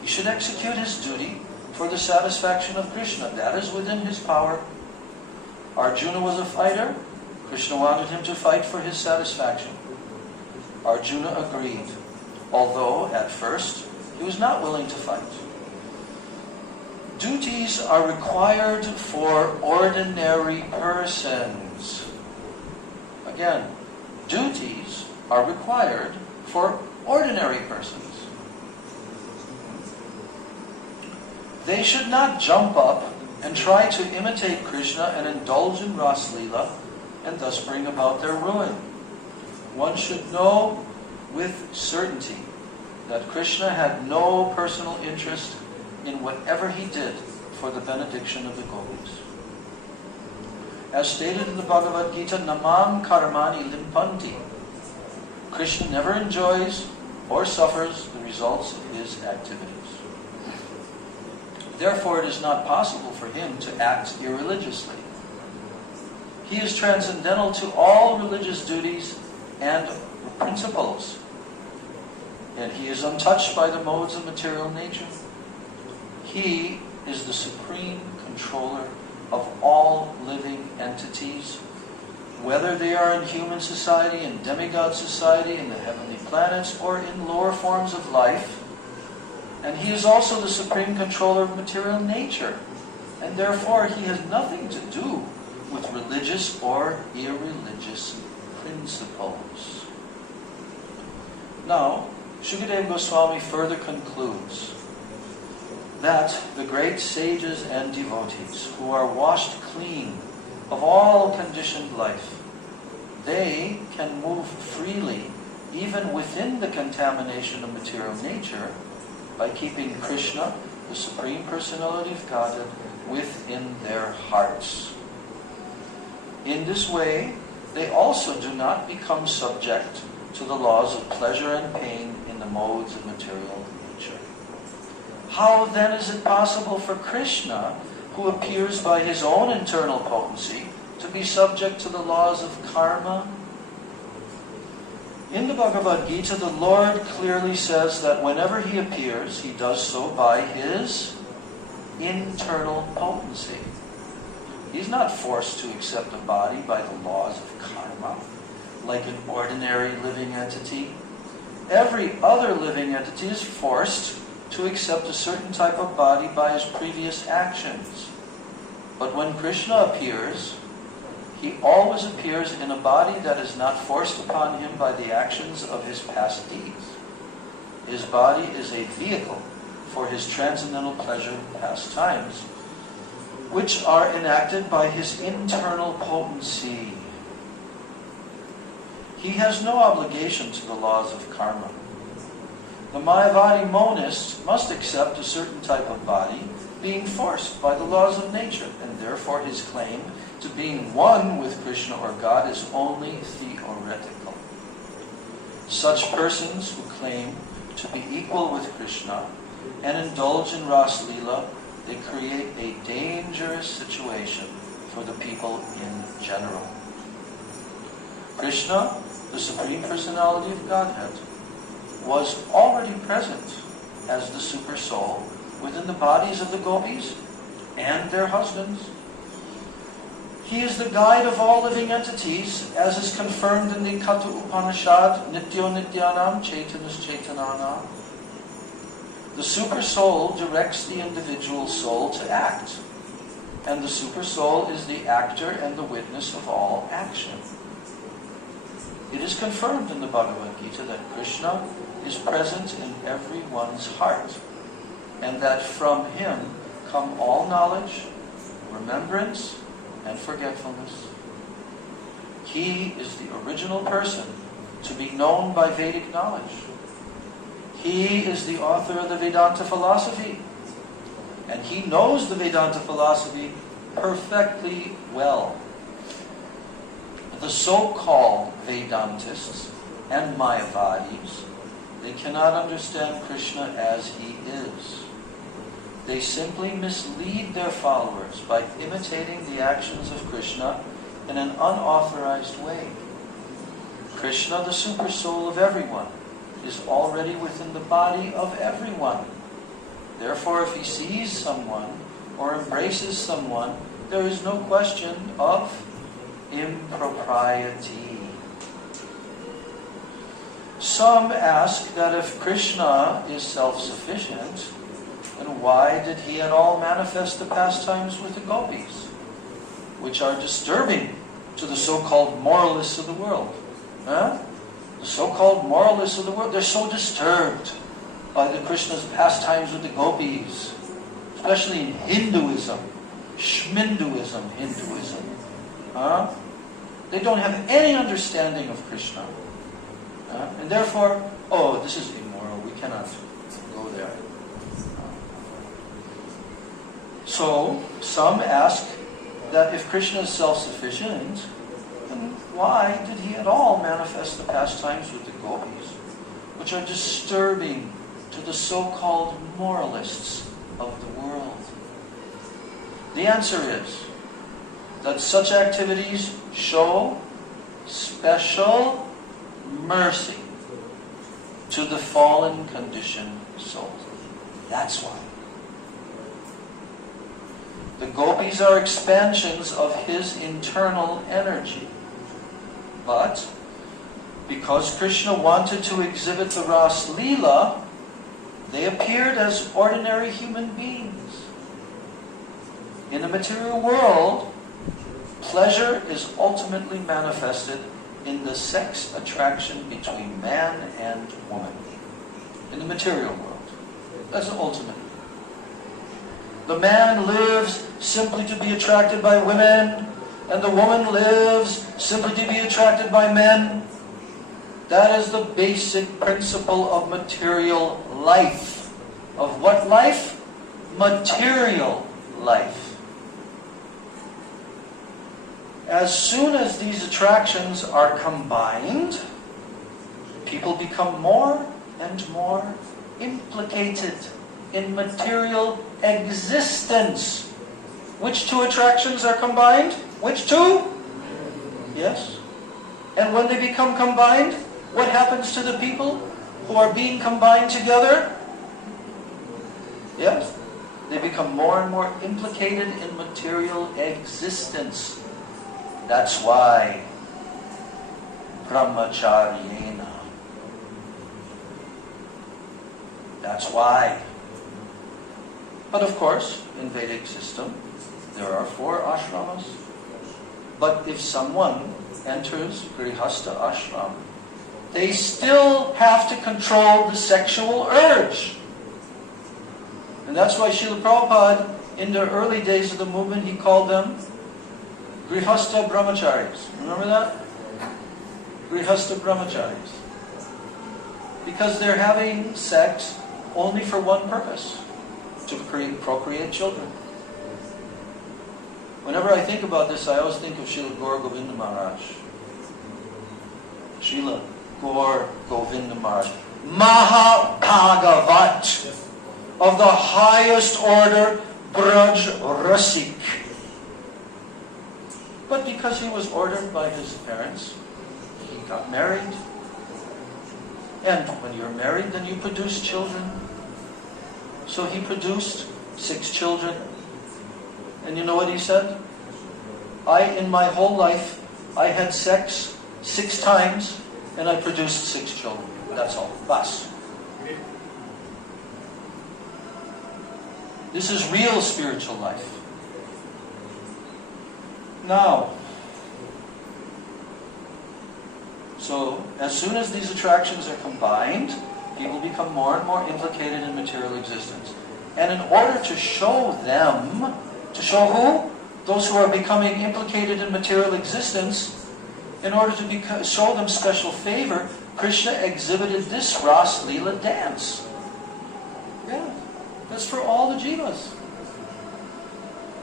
he should execute his duty for the satisfaction of Krishna. That is within his power. Arjuna was a fighter. Krishna wanted him to fight for his satisfaction. Arjuna agreed, although at first he was not willing to fight. Duties are required for ordinary persons. Again, duties are required for ordinary persons. They should not jump up and try to imitate Krishna and indulge in Ras Leela and thus bring about their ruin. One should know with certainty that Krishna had no personal interest in whatever he did for the benediction of the gopis. As stated in the Bhagavad Gita, Namam karmani limpanti. Krishna never enjoys or suffers the results of his activities. Therefore, it is not possible for him to act irreligiously. He is transcendental to all religious duties and principles, and he is untouched by the modes of material nature. He is the supreme controller of all living entities, whether they are in human society, in demigod society, in the heavenly planets, or in lower forms of life. And he is also the supreme controller of material nature, and therefore he has nothing to do with religious or irreligious principles. Now, Shukadeva Goswami further concludes that the great sages and devotees who are washed clean of all conditioned life, they can move freely even within the contamination of material nature by keeping Krishna, the Supreme Personality of Godhead, within their hearts. In this way, they also do not become subject to the laws of pleasure and pain in the modes of material nature. How then is it possible for Krishna, who appears by his own internal potency, to be subject to the laws of karma? In the Bhagavad Gita, the Lord clearly says that whenever he appears, he does so by his internal potency. He's not forced to accept a body by the laws of karma, like an ordinary living entity. Every other living entity is forced to accept a certain type of body by his previous actions. But when Krishna appears, he always appears in a body that is not forced upon him by the actions of his past deeds. His body is a vehicle for his transcendental pleasure pastimes, which are enacted by his internal potency. He has no obligation to the laws of karma. The Mayavadi monist must accept a certain type of body, being forced by the laws of nature, and therefore his claim to being one with Krishna or God is only theoretical. Such persons who claim to be equal with Krishna and indulge in Ras Leela, they create a dangerous situation for the people in general. Krishna, the Supreme Personality of Godhead, was already present as the Super Soul within the bodies of the gopis and their husbands. He is the guide of all living entities, as is confirmed in the Katha Upanishad, Nityo Nityanam, Chaitanas Chaitananam. The Super Soul directs the individual soul to act, and the Super Soul is the actor and the witness of all action. It is confirmed in the Bhagavad Gita that Krishna is present in everyone's heart, and that from him come all knowledge, remembrance, and forgetfulness. He is the original person to be known by Vedic knowledge. He is the author of the Vedanta philosophy, and he knows the Vedanta philosophy perfectly well. The so-called Vedantists and Mayavadis, they cannot understand Krishna as he is. They simply mislead their followers by imitating the actions of Krishna in an unauthorized way. Krishna, the Super Soul of everyone, is already within the body of everyone. Therefore, if he sees someone or embraces someone, there is no question of impropriety. Some ask that if Krishna is self-sufficient, then why did he at all manifest the pastimes with the gopis, which are disturbing to the so-called moralists of the world? The so-called moralists of the world, they're so disturbed by the Krishna's pastimes with the gopis, especially in Hinduism, Shminduism, Hinduism. They don't have any understanding of Krishna. And therefore, this is immoral, we cannot go there. So, some ask that if Krishna is self-sufficient, then why did he at all manifest the pastimes with the gopis, which are disturbing to the so-called moralists of the world? The answer is that such activities show special mercy to the fallen conditioned soul. That's why. The gopis are expansions of his internal energy. But because Krishna wanted to exhibit the Ras Leela, they appeared as ordinary human beings. In the material world, pleasure is ultimately manifested in the sex attraction between man and woman. In the material world. That's the ultimate. The man lives simply to be attracted by women, and the woman lives simply to be attracted by men. That is the basic principle of material life. Of what life? Material life. As soon as these attractions are combined, people become more and more implicated in material existence. Which two attractions are combined? Which two? Yes. And when they become combined, what happens to the people who are being combined together? Yes. They become more and more implicated in material existence. That's why brahmacharyena. That's why. But of course, in Vedic system, there are 4 ashramas. But if someone enters Grihastha ashram, they still have to control the sexual urge. And that's why Srila Prabhupada, in the early days of the movement, he called them Grihastha brahmacharis. Remember that? Grihastha brahmacharis. Because they're having sex only for one purpose, to procreate children. Whenever I think about this, I always think of Srila Gaur Govinda Maharaj. Srila Gaur Govinda Maharaj. Mahabhagavat, of the highest order, Braj Rasik. But because he was ordered by his parents, he got married. And when you're married, then you produce children. So he produced 6 children. And you know what he said? In my whole life, I had sex 6 times, and I produced 6 children. That's all. Bas. This is real spiritual life. Now, so as soon as these attractions are combined, people become more and more implicated in material existence. And in order to show them, to show who? Those who are becoming implicated in material existence, in order to show them special favor, Krishna exhibited this Ras Leela dance. Yeah, that's for all the jivas.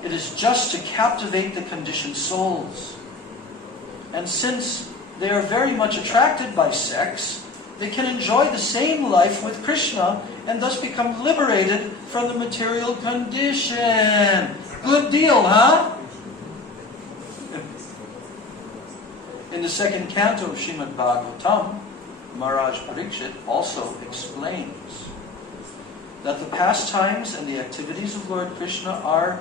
It is just to captivate the conditioned souls. And since they are very much attracted by sex, they can enjoy the same life with Krishna and thus become liberated from the material condition. Good deal, huh? In the 2nd canto of Srimad Bhagavatam, Maharaj Parikshit also explains that the pastimes and the activities of Lord Krishna are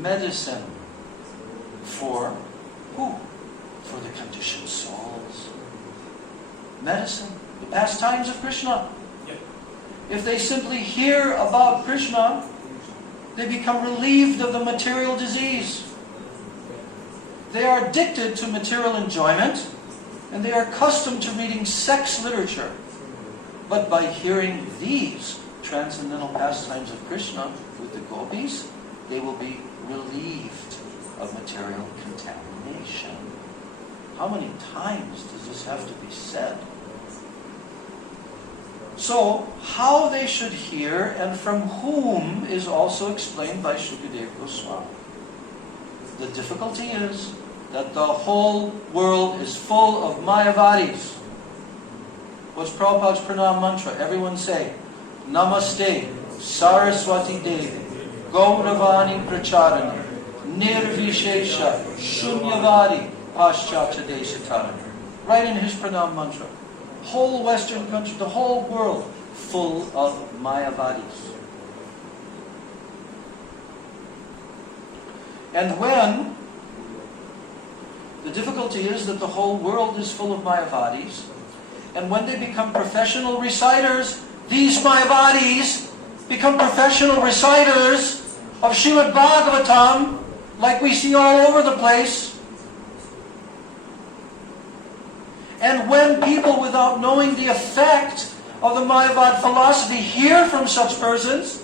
medicine for who? For the conditioned souls. Medicine. The pastimes of Krishna. If they simply hear about Krishna, they become relieved of the material disease. They are addicted to material enjoyment, and they are accustomed to reading sex literature. But by hearing these transcendental pastimes of Krishna with the gopis, they will be relieved of material contamination. How many times does this have to be said? So, how they should hear and from whom is also explained by Shukadeva Goswami. The difficulty is that the whole world is full of Mayavadis. What's Prabhupada's pranam mantra? Everyone say, Namaste, Saraswati Devi, Gauravani Pracharani, Nirvishesha, Shunyavadi, Paschatya Deshatarani. Right in his pranam mantra. Whole Western country, the whole world, full of Mayavadis. And when the difficulty is that the whole world is full of Mayavadis, and when they become professional reciters, these Mayavadis become professional reciters of Srimad Bhagavatam, like we see all over the place. And when people, without knowing the effect of the Mayavad philosophy, hear from such persons,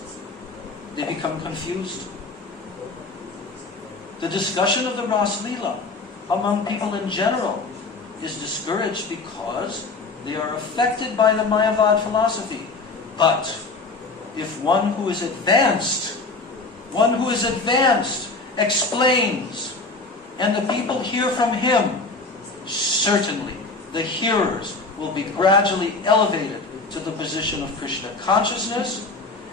they become confused. The discussion of the Ras Leela among people in general is discouraged because they are affected by the Mayavad philosophy. But if one who is advanced explains, and the people hear from him, certainly the hearers will be gradually elevated to the position of Krishna consciousness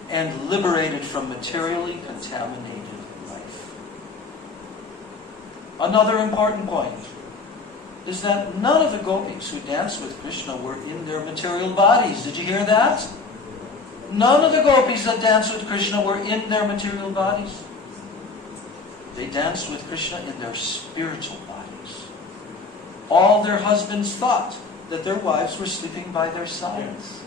and liberated from materially contaminated life. Another important point is that none of the gopis who danced with Krishna were in their material bodies. Did you hear that? None of the gopis that danced with Krishna were in their material bodies. They danced with Krishna in their spiritual bodies. All their husbands thought that their wives were sleeping by their sides.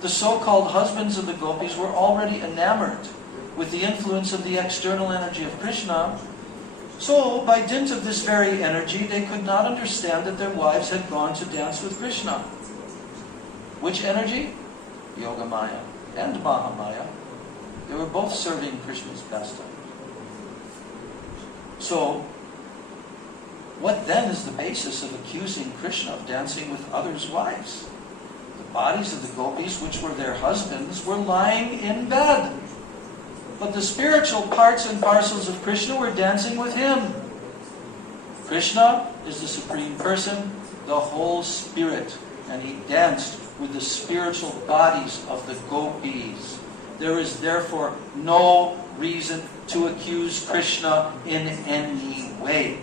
The so-called husbands of the gopis were already enamored with the influence of the external energy of Krishna. So, by dint of this very energy, they could not understand that their wives had gone to dance with Krishna. Which energy? Yogamaya and Mahamaya. They were both serving Krishna's pastimes. So, what then is the basis of accusing Krishna of dancing with others' wives? The bodies of the gopis, which were their husbands, were lying in bed. But the spiritual parts and parcels of Krishna were dancing with him. Krishna is the Supreme Person, the whole spirit, and he danced with the spiritual bodies of the gopis. There is therefore no reason to accuse Krishna in any way.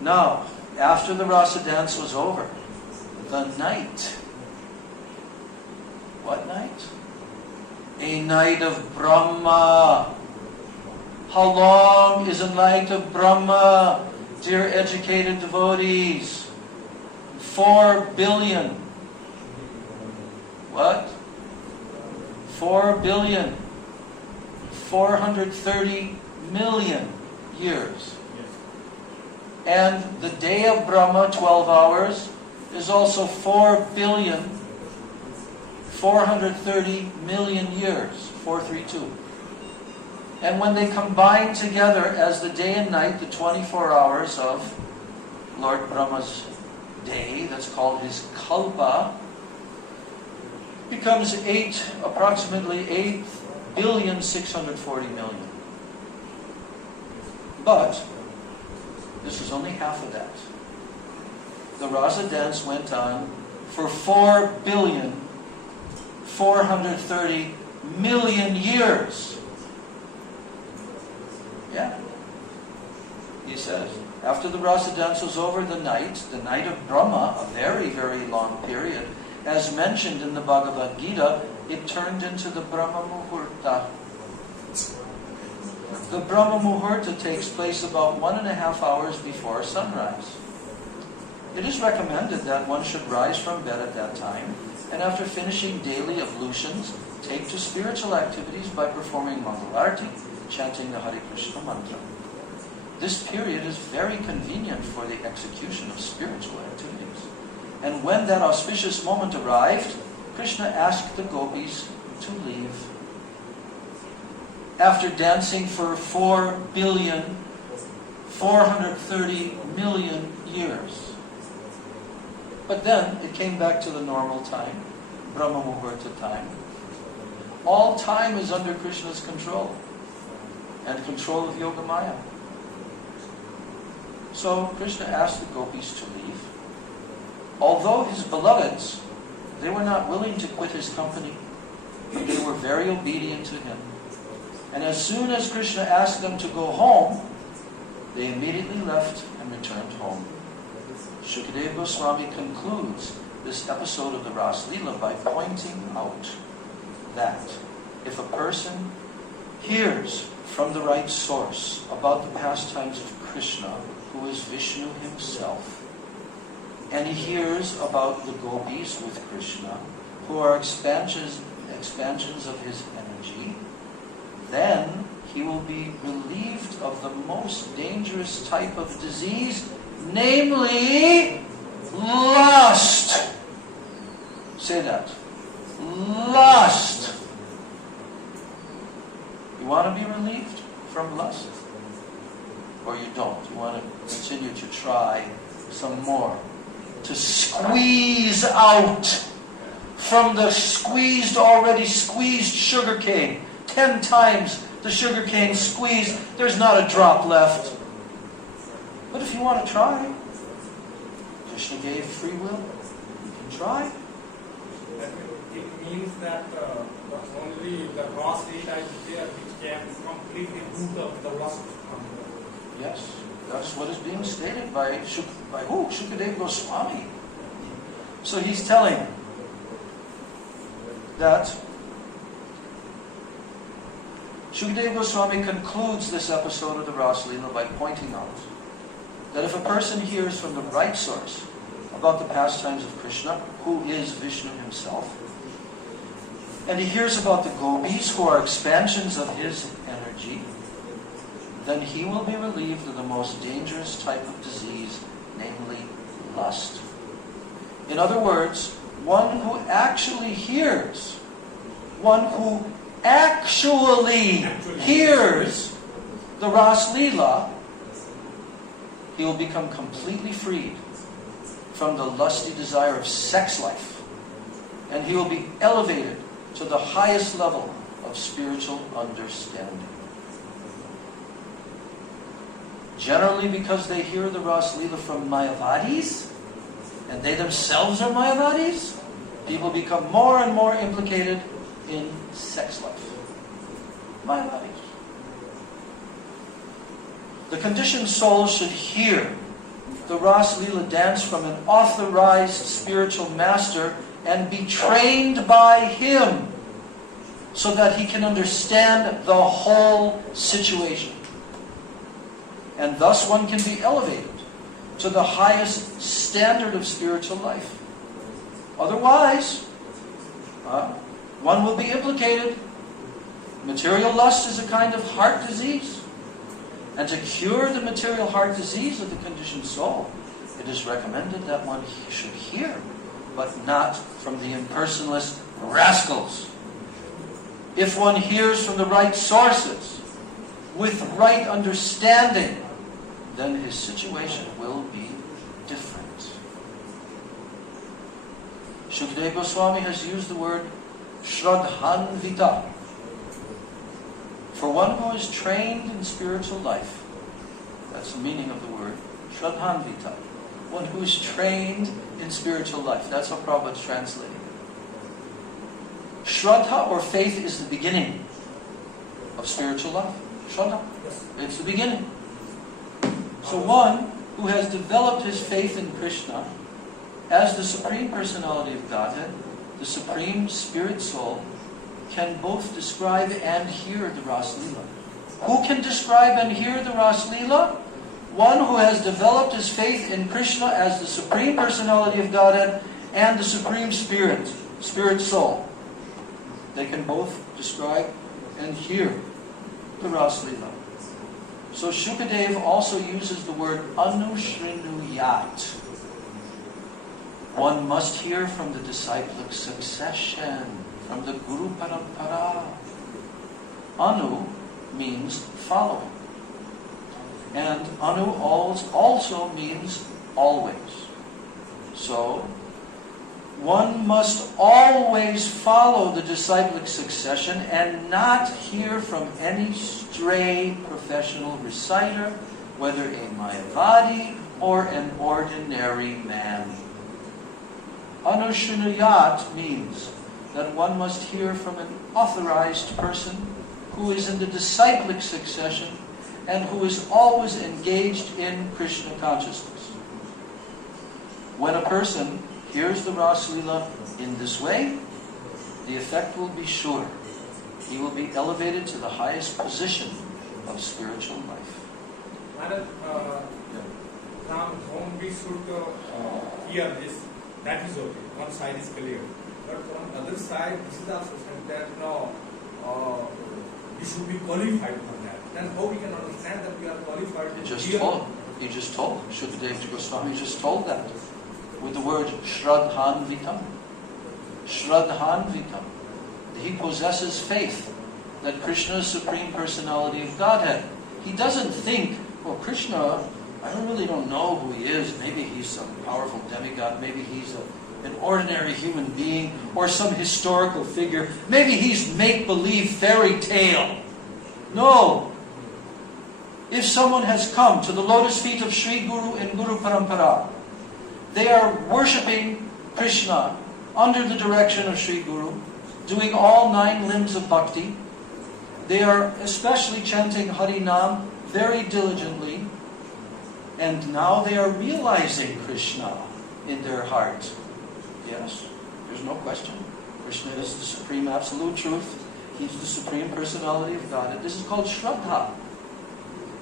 Now, after the rasa dance was over, the night. What night? A night of Brahma. How long is a night of Brahma, dear educated devotees? 4 billion. What? 4 billion. 430 million years. And the day of Brahma, 12 hours, is also 4 billion, 430 million years, 432. And when they combine together as the day and night, the 24 hours of Lord Brahma's day, that's called his kalpa, becomes approximately 8,640,000,000. But this is only half of that. The rasa dance went on for 4,430,000,000 years. Yeah. He says, after the rasa dance was over, the night of Brahma, a very, very long period, as mentioned in the Bhagavad Gita, it turned into the Brahma Muhurta. The Brahma Muhurta takes place about 1.5 hours before sunrise. It is recommended that one should rise from bed at that time, and after finishing daily ablutions, take to spiritual activities by performing Mangalarti, chanting the Hare Krishna mantra. This period is very convenient for the execution of spiritual activities. And when that auspicious moment arrived, Krishna asked the gopis to leave. After dancing for 4,430,000,000 years. But then it came back to the normal time, Brahma Muhurta time. All time is under Krishna's control and control of Yogamaya. So Krishna asked the gopis to leave. Although his beloveds, they were not willing to quit his company, but they were very obedient to him. And as soon as Krishna asked them to go home, they immediately left and returned home. Shukadeva Goswami concludes this episode of the Ras Leela by pointing out that if a person hears from the right source about the pastimes of Krishna, who is Vishnu himself, and he hears about the gopis with Krishna, who are expansions of his energy, then he will be relieved of the most dangerous type of disease, namely lust. Say that. Lust. You want to be relieved from lust? Or you don't? You want to continue to try some more? To squeeze out from the already squeezed sugar cane, 10 times the sugar cane squeezed, there's not a drop left. But if you want to try, Krishna gave free will. You can try. It means that only the Ras Leela is there which can completely root up the lust. Yes, that's what is being stated by who? Shukadeva Goswami. So he's telling that Shukadeva Goswami concludes this episode of the Ras Leela by pointing out that if a person hears from the right source about the pastimes of Krishna, who is Vishnu himself, and he hears about the gopis, who are expansions of his energy, then he will be relieved of the most dangerous type of disease, namely lust. In other words, one who actually hears, the Ras Leela, he will become completely freed from the lusty desire of sex life, and he will be elevated to the highest level of spiritual understanding. Generally, because they hear the Ras Leela from Mayavadis and they themselves are Mayavadis, people become more and more implicated in sex life. Mayavadis. The conditioned soul should hear the Ras Leela dance from an authorized spiritual master and be trained by him so that he can understand the whole situation. And thus one can be elevated to the highest standard of spiritual life. Otherwise, one will be implicated. Material lust is a kind of heart disease. And to cure the material heart disease of the conditioned soul, it is recommended that one should hear, but not from the impersonalist rascals. If one hears from the right sources, with right understanding, then his situation will be different. Shukadeva Goswami has used the word Shraddhanvita. For one who is trained in spiritual life, that's the meaning of the word, Shraddhanvita. One who is trained in spiritual life. That's how Prabhupada's translating it. Shraddha or faith is the beginning of spiritual life. Shraddha. It's the beginning. So one who has developed his faith in Krishna as the Supreme Personality of Godhead, the Supreme Spirit Soul, can both describe and hear the Ras Leela. Who can describe and hear the Ras Leela? One who has developed his faith in Krishna as the Supreme Personality of Godhead and the Supreme Spirit Soul. They can both describe and hear the Ras Leela. So Shukadeva also uses the word Anusrinuyat. One must hear from the disciplic succession, from the Guru Parampara. Anu means following. And Anu also means always. So, one must always follow the disciplic succession and not hear from any stray professional reciter, whether a Mayavadi or an ordinary man. Anushrunuyat means that one must hear from an authorized person who is in the disciplic succession and who is always engaged in Krishna consciousness. When a person hears the Ras Leela in this way, the effect will be sure. He will be elevated to the highest position of spiritual life. Maharaj, now when we should hear this, that is okay. One side is clear. But on the other side, this is also said that we should be qualified for that. Then how we can understand that we are qualified to hear? You just told. Shukadeva Goswami just told that. With the word Shraddhanvitam. Shraddhanvitam. He possesses faith that Krishna is Supreme Personality of Godhead. He doesn't think, well, Krishna, I really don't know who he is. Maybe he's some powerful demigod. Maybe he's an ordinary human being or some historical figure. Maybe he's make-believe fairy tale. No. If someone has come to the lotus feet of Sri Guru in Guru Parampara, they are worshipping Krishna under the direction of Sri Guru, doing all 9 limbs of bhakti. They are especially chanting Hari Nam very diligently, and now they are realizing Krishna in their heart. Yes, there's no question. Krishna is the Supreme Absolute Truth. He's the Supreme Personality of Godhead. This is called Shraddha.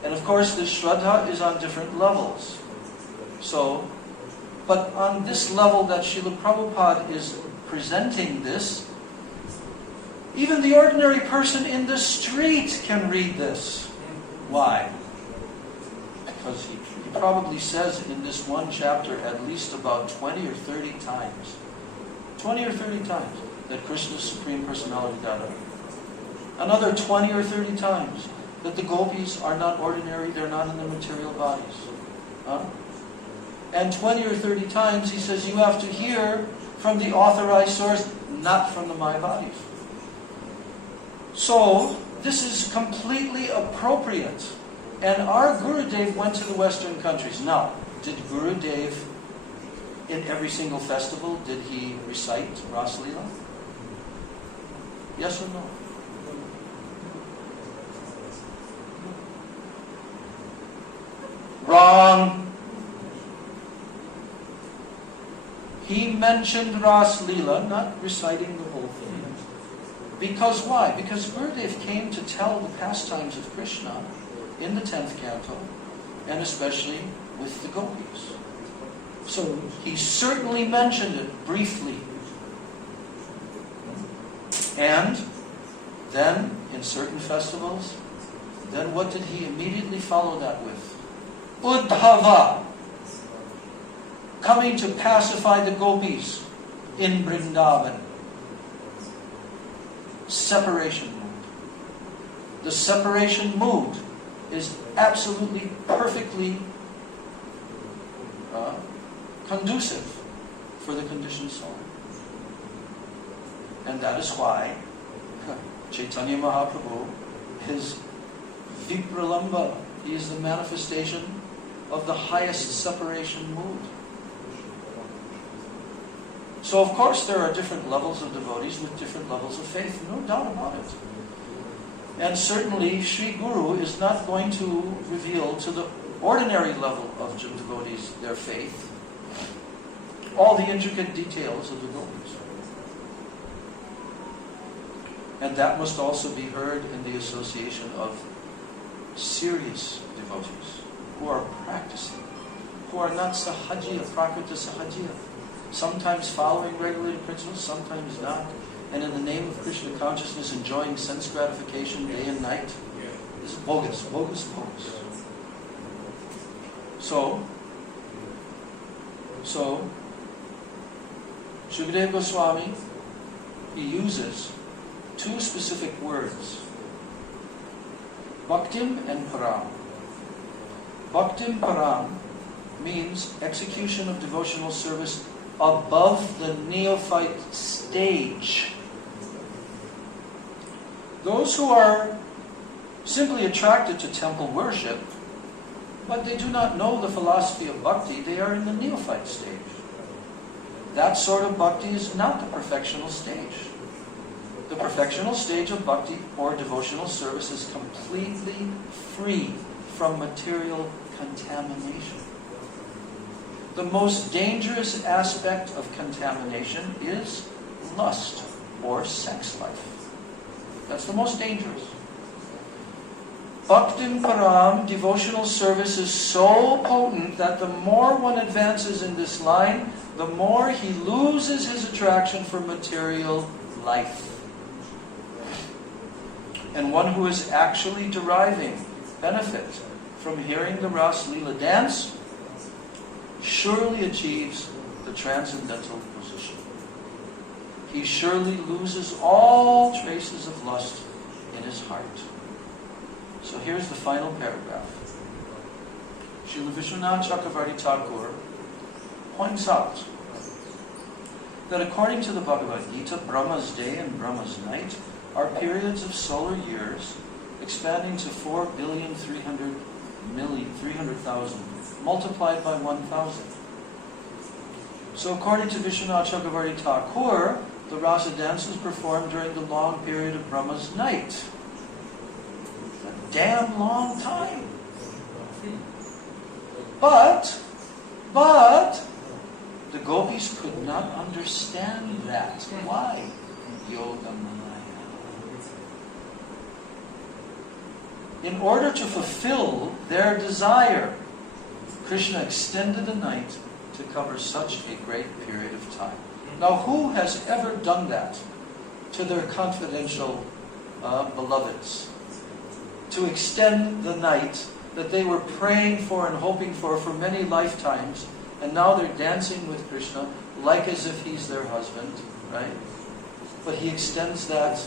And of course, this Shraddha is on different levels. So, but on this level that Srila Prabhupada is presenting this, even the ordinary person in the street can read this. Why? Because he probably says in this one chapter at least about 20 or 30 times. 20 or 30 times that Krishna is Supreme Personality of Godhead. Another 20 or 30 times that the gopis are not ordinary, they're not in the material bodies. And 20 or 30 times he says you have to hear from the authorized source, not from the Mayavadis. So, this is completely appropriate. And our Gurudev went to the Western countries. Now, did Gurudev in every single festival, did he recite Ras Leela? Yes or no? Wrong. He mentioned Ras Leela, not reciting the whole thing. Because why? Because Gurudev came to tell the pastimes of Krishna in the 10th canto, and especially with the gopis. So he certainly mentioned it briefly. And then, in certain festivals, then what did he immediately follow that with? Uddhava, coming to pacify the gopis in Vrindavan. Separation mood. The separation mood is absolutely, perfectly conducive for the conditioned soul. And that is why Chaitanya Mahaprabhu, his Vipralamba, he is the manifestation of the highest separation mood. So of course there are different levels of devotees with different levels of faith, no doubt about it. And certainly Sri Guru is not going to reveal to the ordinary level of devotees their faith, all the intricate details of the gopis. And that must also be heard in the association of serious devotees who are practicing, who are not sahajiya, prakrita sahajiya, sometimes following regulated principles, sometimes not, and in the name of Krishna consciousness enjoying sense gratification day and night. This is bogus, bogus, bogus. So Shukadeva Goswami, he uses two specific words, Bhaktim and Param. Bhaktim Param means execution of devotional service above the neophyte stage. Those who are simply attracted to temple worship, but they do not know the philosophy of bhakti, they are in the neophyte stage. That sort of bhakti is not the perfectional stage. The perfectional stage of bhakti or devotional service is completely free from material contamination. The most dangerous aspect of contamination is lust or sex life. That's the most dangerous. Bhaktim Param, devotional service, is so potent that the more one advances in this line, the more he loses his attraction for material life. And one who is actually deriving benefit from hearing the Ras Leela dance surely achieves the transcendental position. He surely loses all traces of lust in his heart. So here's the final paragraph. Srila Vishwanath Chakravarti Thakur points out that according to the Bhagavad Gita, Brahma's day and Brahma's night are periods of solar years expanding to 4,300,000 multiplied by 1,000. So according to Vishwanath Chakravarti Thakur, the rasa dance is performed during the long period of Brahma's night. It's a damn long time. But the gopis could not understand that. Why? Yoga Maya. In order to fulfill their desire, Krishna extended the night to cover such a great period of time. Now, who has ever done that to their confidential beloveds? To extend the night that they were praying for and hoping for many lifetimes, and now they're dancing with Krishna like as if he's their husband, right? But he extends that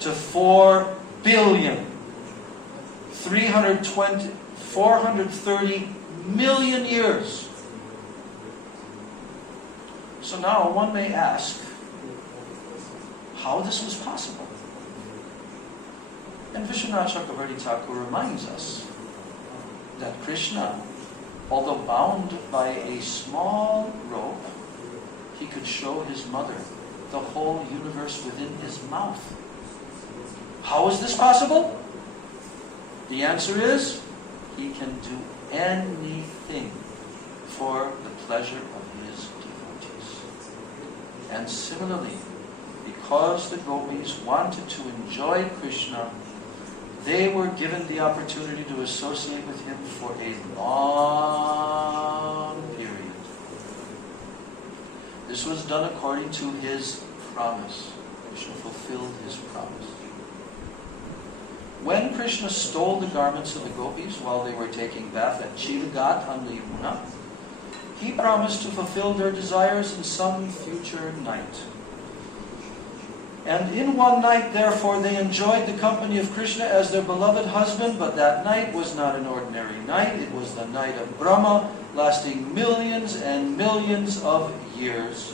to 430 million years. So now one may ask how this was possible. And Vishwanath Chakravarti Thakur reminds us that Krishna Although bound by a small rope, he could show his mother the whole universe within his mouth. How is this possible? The answer is, he can do anything for the pleasure of his devotees. And similarly, because the gopis wanted to enjoy Krishna, they were given the opportunity to associate with him for a long period. This was done according to his promise. Krishna fulfilled his promise. When Krishna stole the garments of the gopis while they were taking bath at Chilagat on the Yamuna, he promised to fulfill their desires in some future night. And in one night, therefore, they enjoyed the company of Krishna as their beloved husband, but that night was not an ordinary night. It was the night of Brahma, lasting millions and millions of years.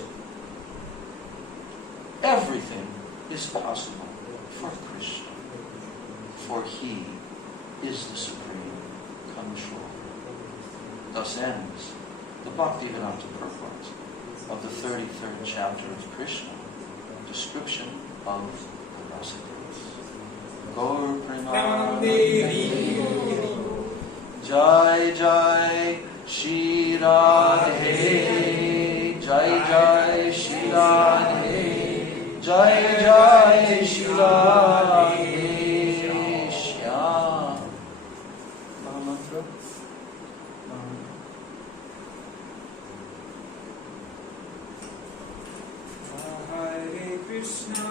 Everything is possible for Krishna, for he is the supreme control. Thus ends the Bhaktivedanta purport of the 33rd chapter of Krishna, description of the Rasadevas. Gaur Premanande, Jai Jai Shri Radhe, Jai Jai Shri Radhe, Jai Jai Shri Radhe. Shyam. Mahamantra. Hare Krishna,